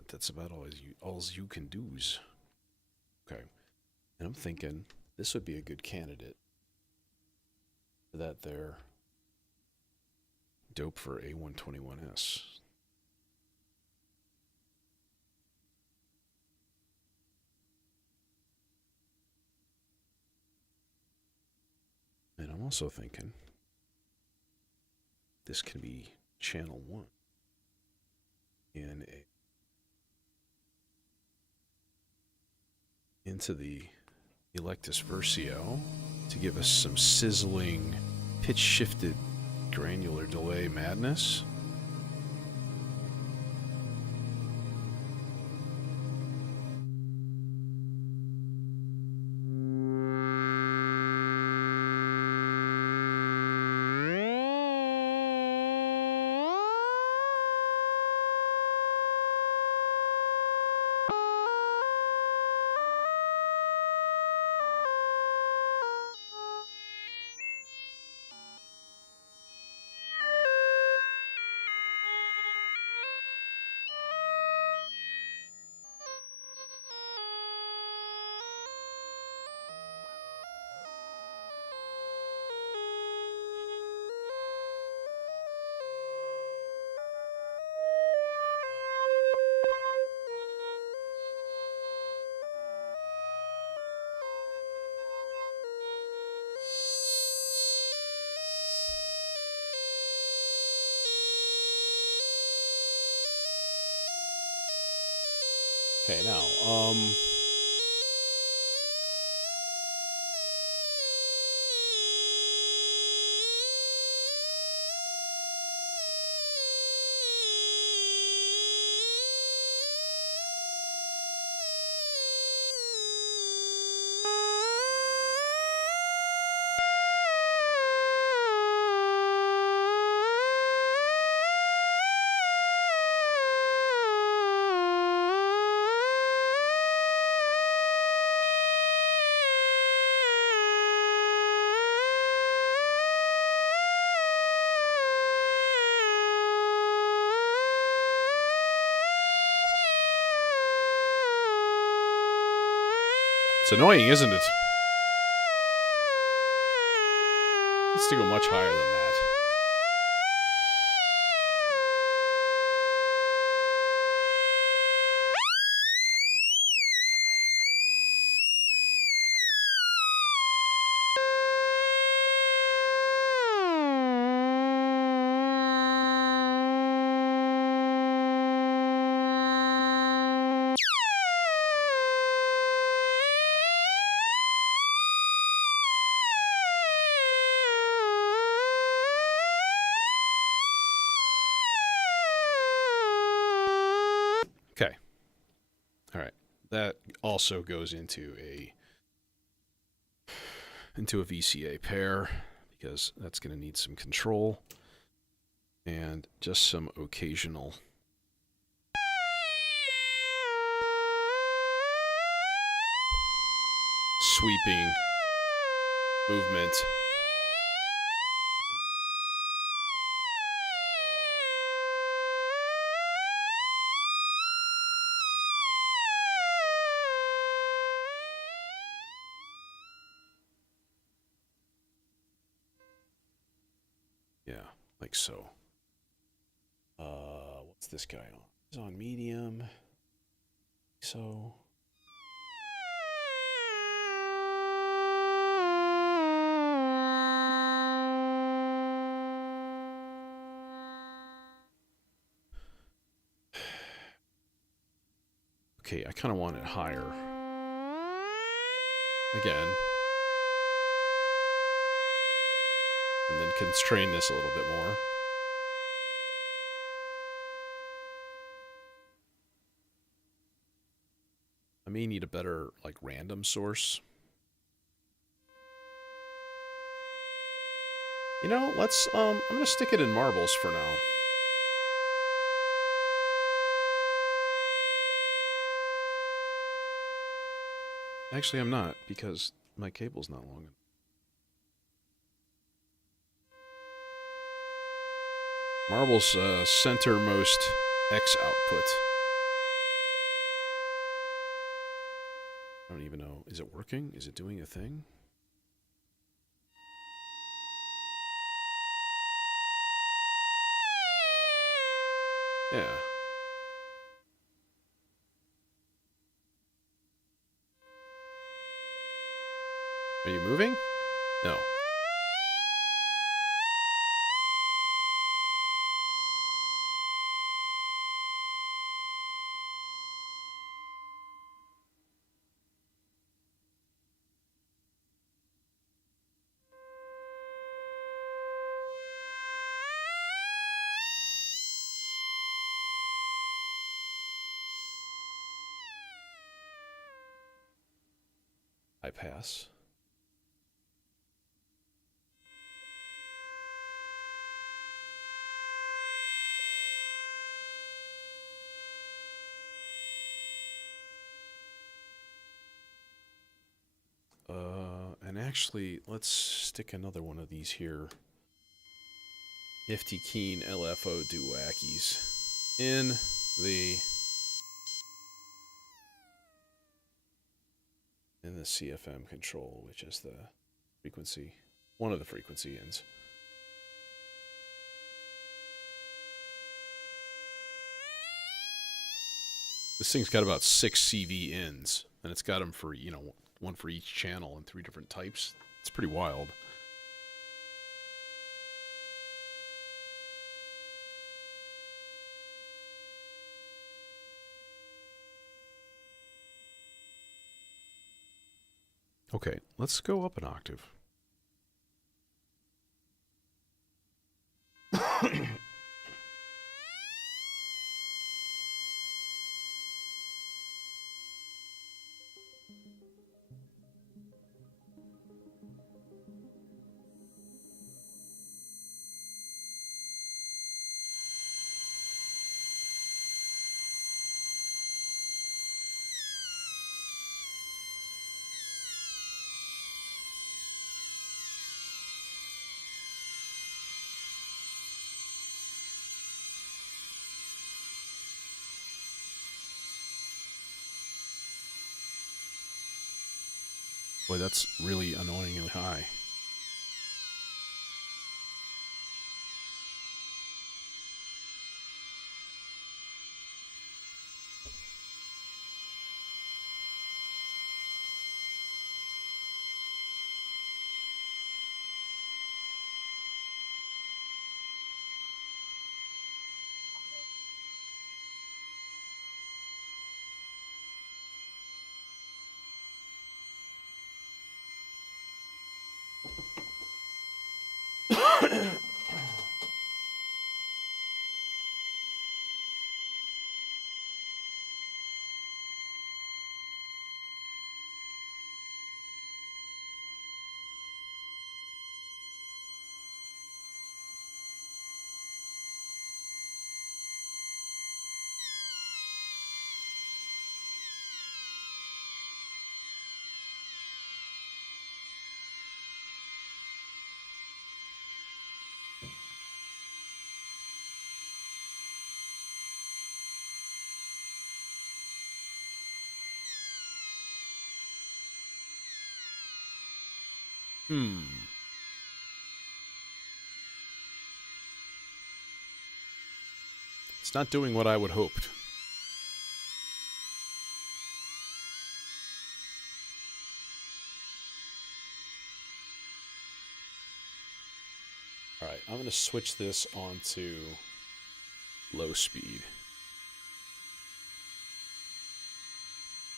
That's about all you can do's. Okay. And I'm thinking this would be a good candidate for that there dope for A121S. And I'm also thinking this can be channel 1 in into the Electus Versio to give us some sizzling, pitch-shifted granular delay madness. Okay, now, it's annoying, isn't it? It needs to go much higher than that. Okay. All right. That also goes into a VCA pair because that's going to need some control and just some occasional sweeping movement. Yeah, like so. What's this guy on? He's on medium. So. Okay, I kind of want it higher. Again. And then constrain this a little bit more. I may need a better, like, random source. You know, let's, I'm gonna stick it in marbles for now. Actually, I'm not, because my cable's not long enough. Marbles, centermost X output. I don't even know. Is it working? Is it doing a thing? Yeah. Are you moving? No. I pass. And actually, let's stick another one of these here. Nifty Keen LFO Doohackies in the CFM control, which is the frequency, one of the frequency ends. This thing's got about 6 CV ends, and it's got them for, you know, one for each channel and 3 different types. It's pretty wild. Okay, let's go up an octave. Boy, that's really annoyingly high. It's not doing what I would hoped. Alright, I'm going to switch this onto low speed.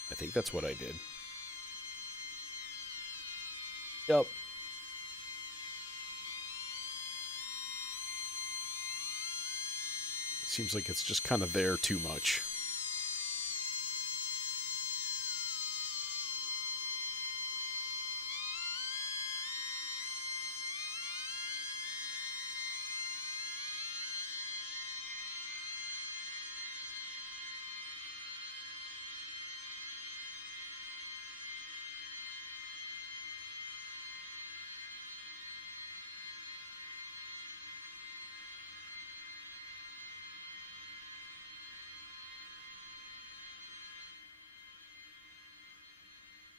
I think that's what I did. Yep. Seems like it's just kind of there too much.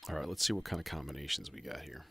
Alright, let's see what kind of combinations we got here.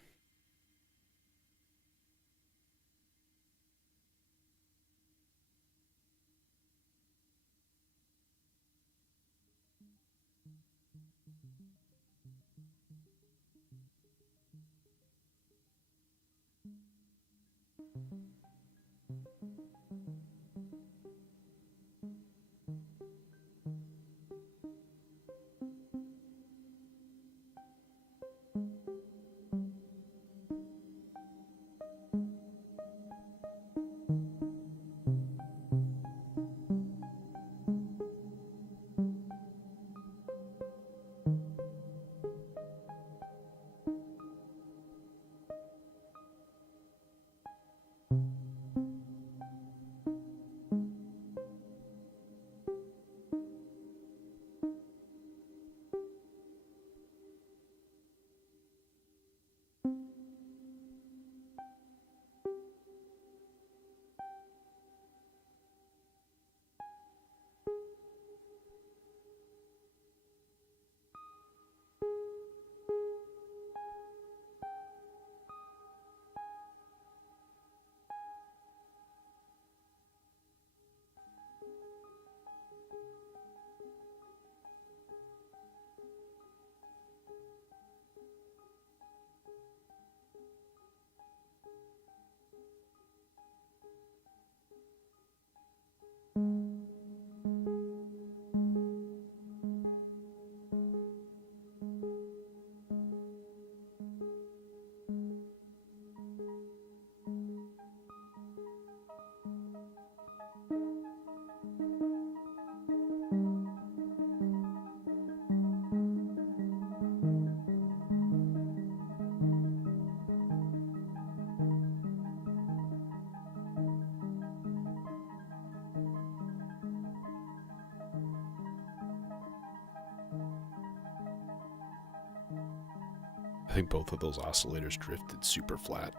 I think both of those oscillators drifted super flat.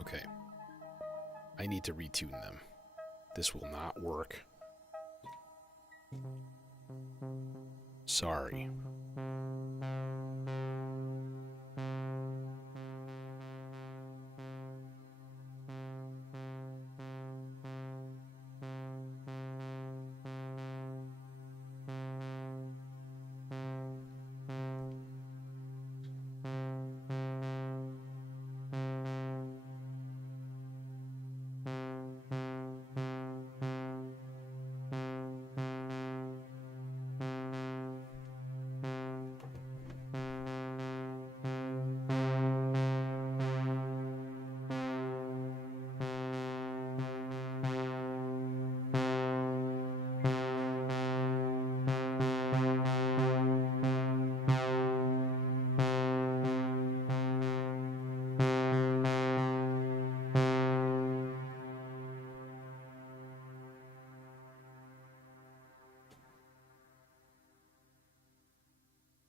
Okay. I need to retune them. This will not work. Sorry.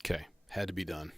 Okay, had to be done.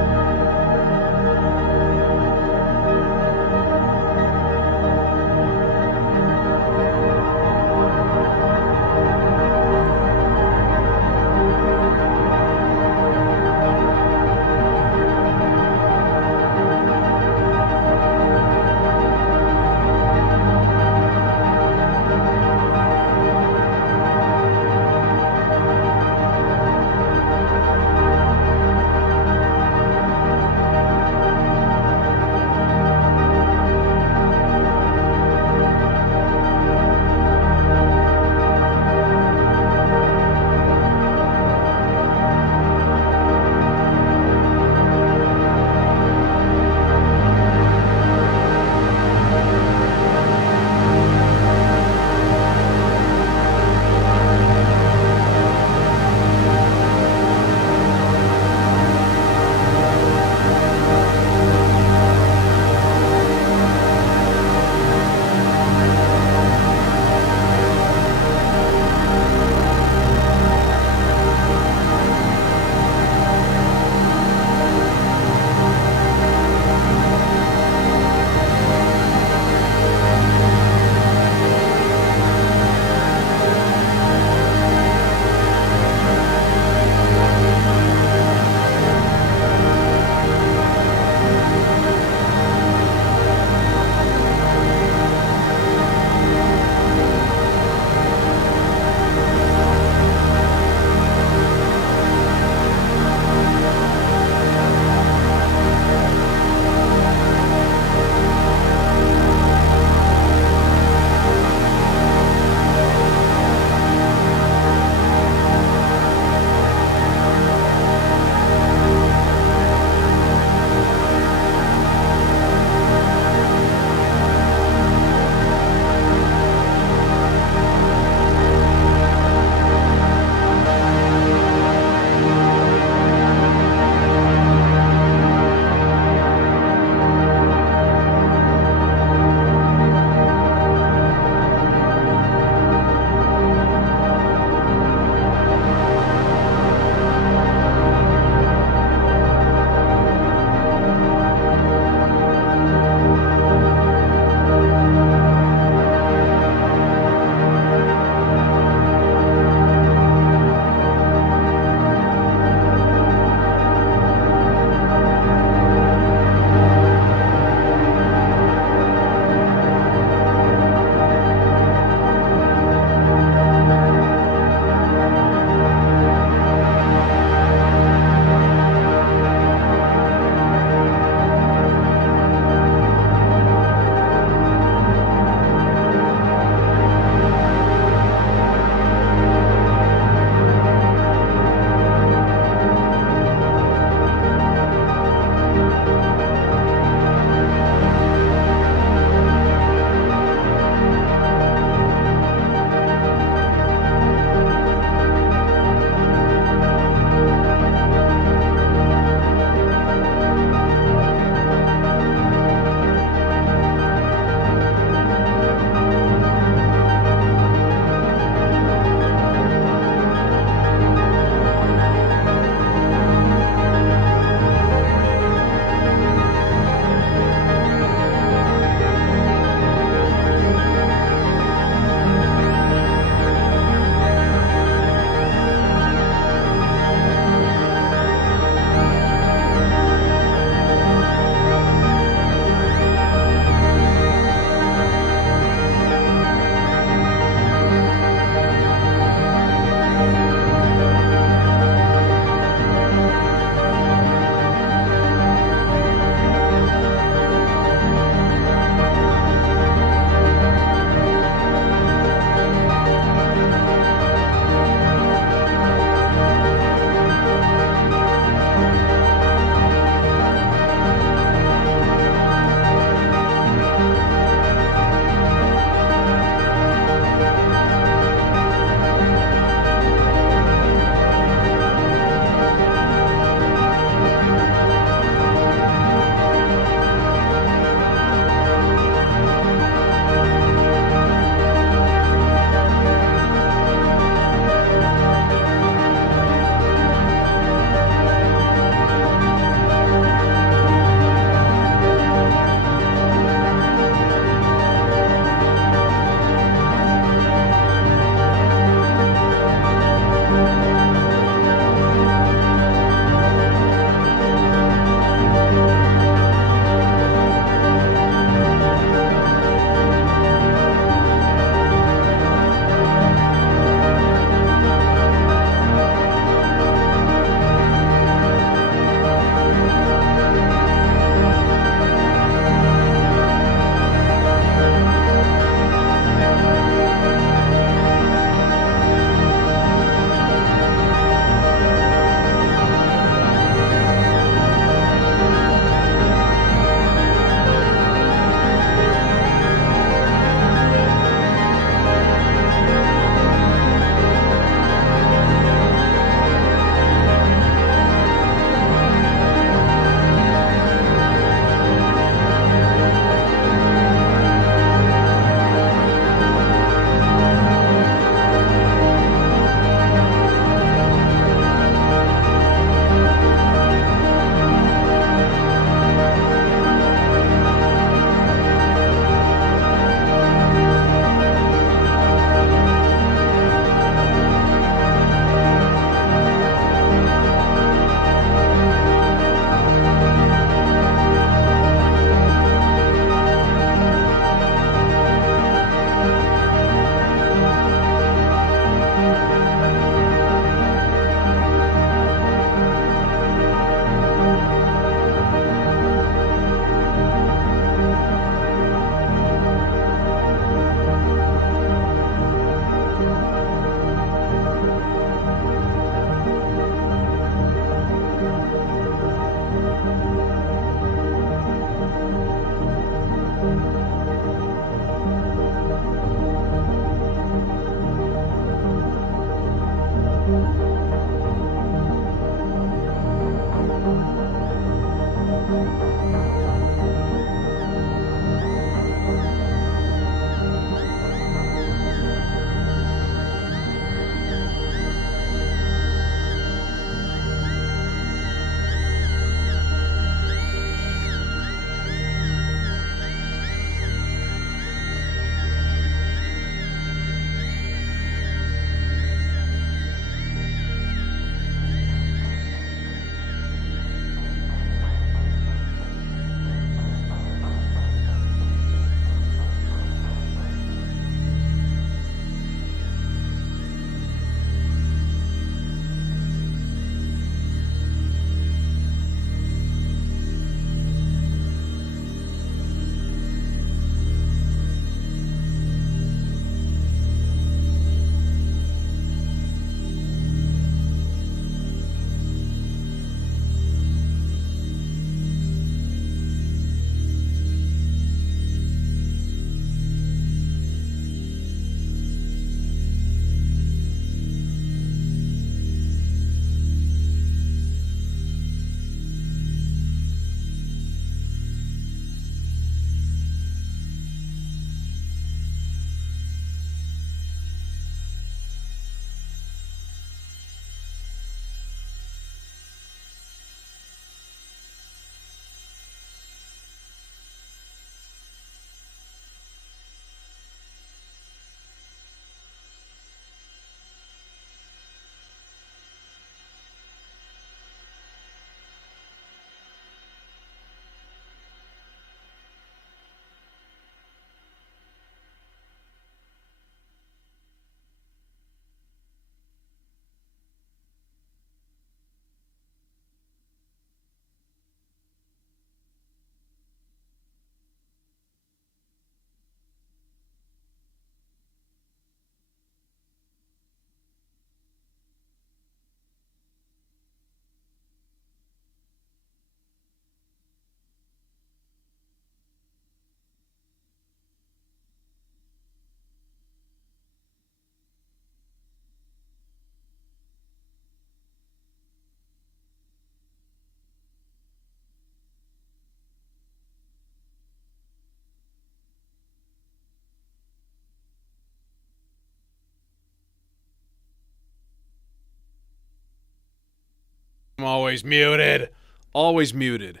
always muted. Always muted.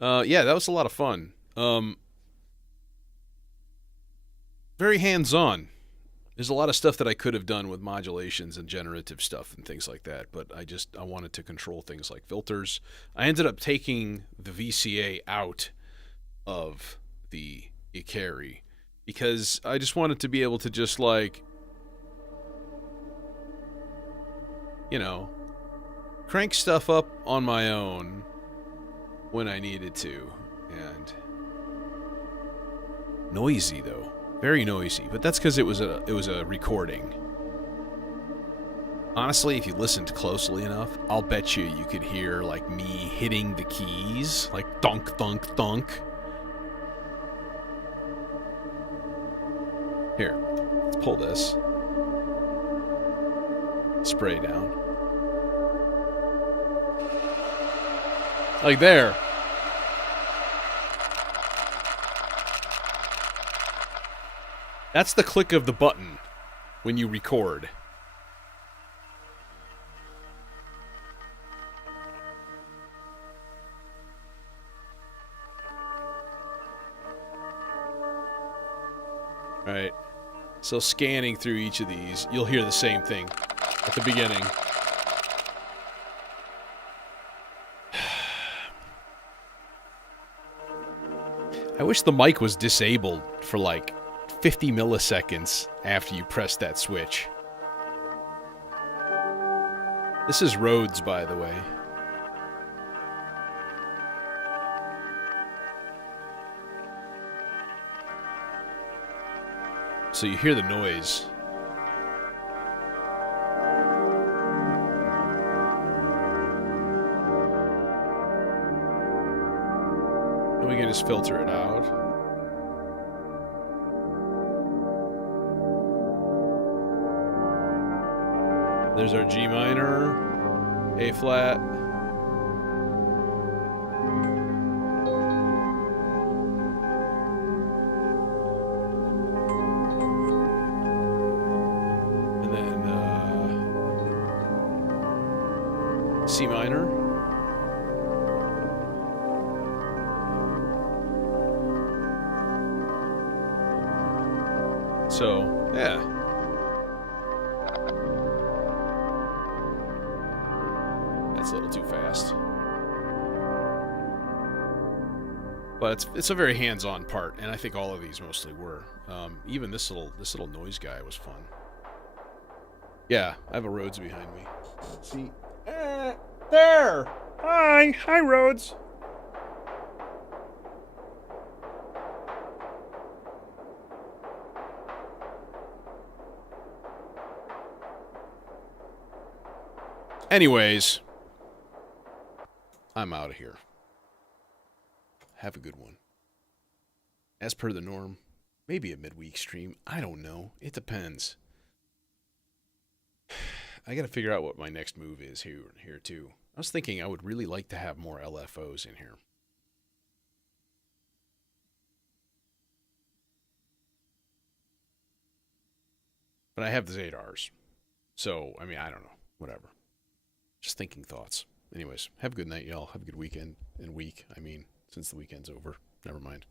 Yeah, that was a lot of fun. Very hands-on. There's a lot of stuff that I could have done with modulations and generative stuff and things like that, but I wanted to control things like filters. I ended up taking the VCA out of the Ikari because I just wanted to be able to just like, you know, crank stuff up on my own when I needed to. And noisy though. Very noisy, but that's because it was a recording. Honestly, if you listened closely enough, I'll bet you could hear like me hitting the keys, like thunk, thunk, thunk. Here, let's pull this. Spray down. Like there. That's the click of the button when you record. Right. So scanning through each of these, you'll hear the same thing at the beginning. I wish the mic was disabled for like 50 milliseconds after you press that switch. This is Rhodes, by the way. So you hear the noise. And we can just filter it out. There's our G minor, A flat. And then C minor. So, yeah. That's a little too fast. But it's a very hands-on part, and I think all of these mostly were. Even this little noise guy was fun. Yeah, I have a Rhodes behind me. See? There! Hi, Rhodes! Anyways, I'm out of here. Have a good one. As per the norm, maybe a midweek stream. I don't know. It depends. I gotta figure out what my next move is here too. I was thinking I would really like to have more LFOs in here. But I have the Zadars. So, I mean, I don't know. Whatever. Just thinking thoughts. Anyways, have a good night, y'all. Have a good weekend and week. I mean, since the weekend's over. Never mind.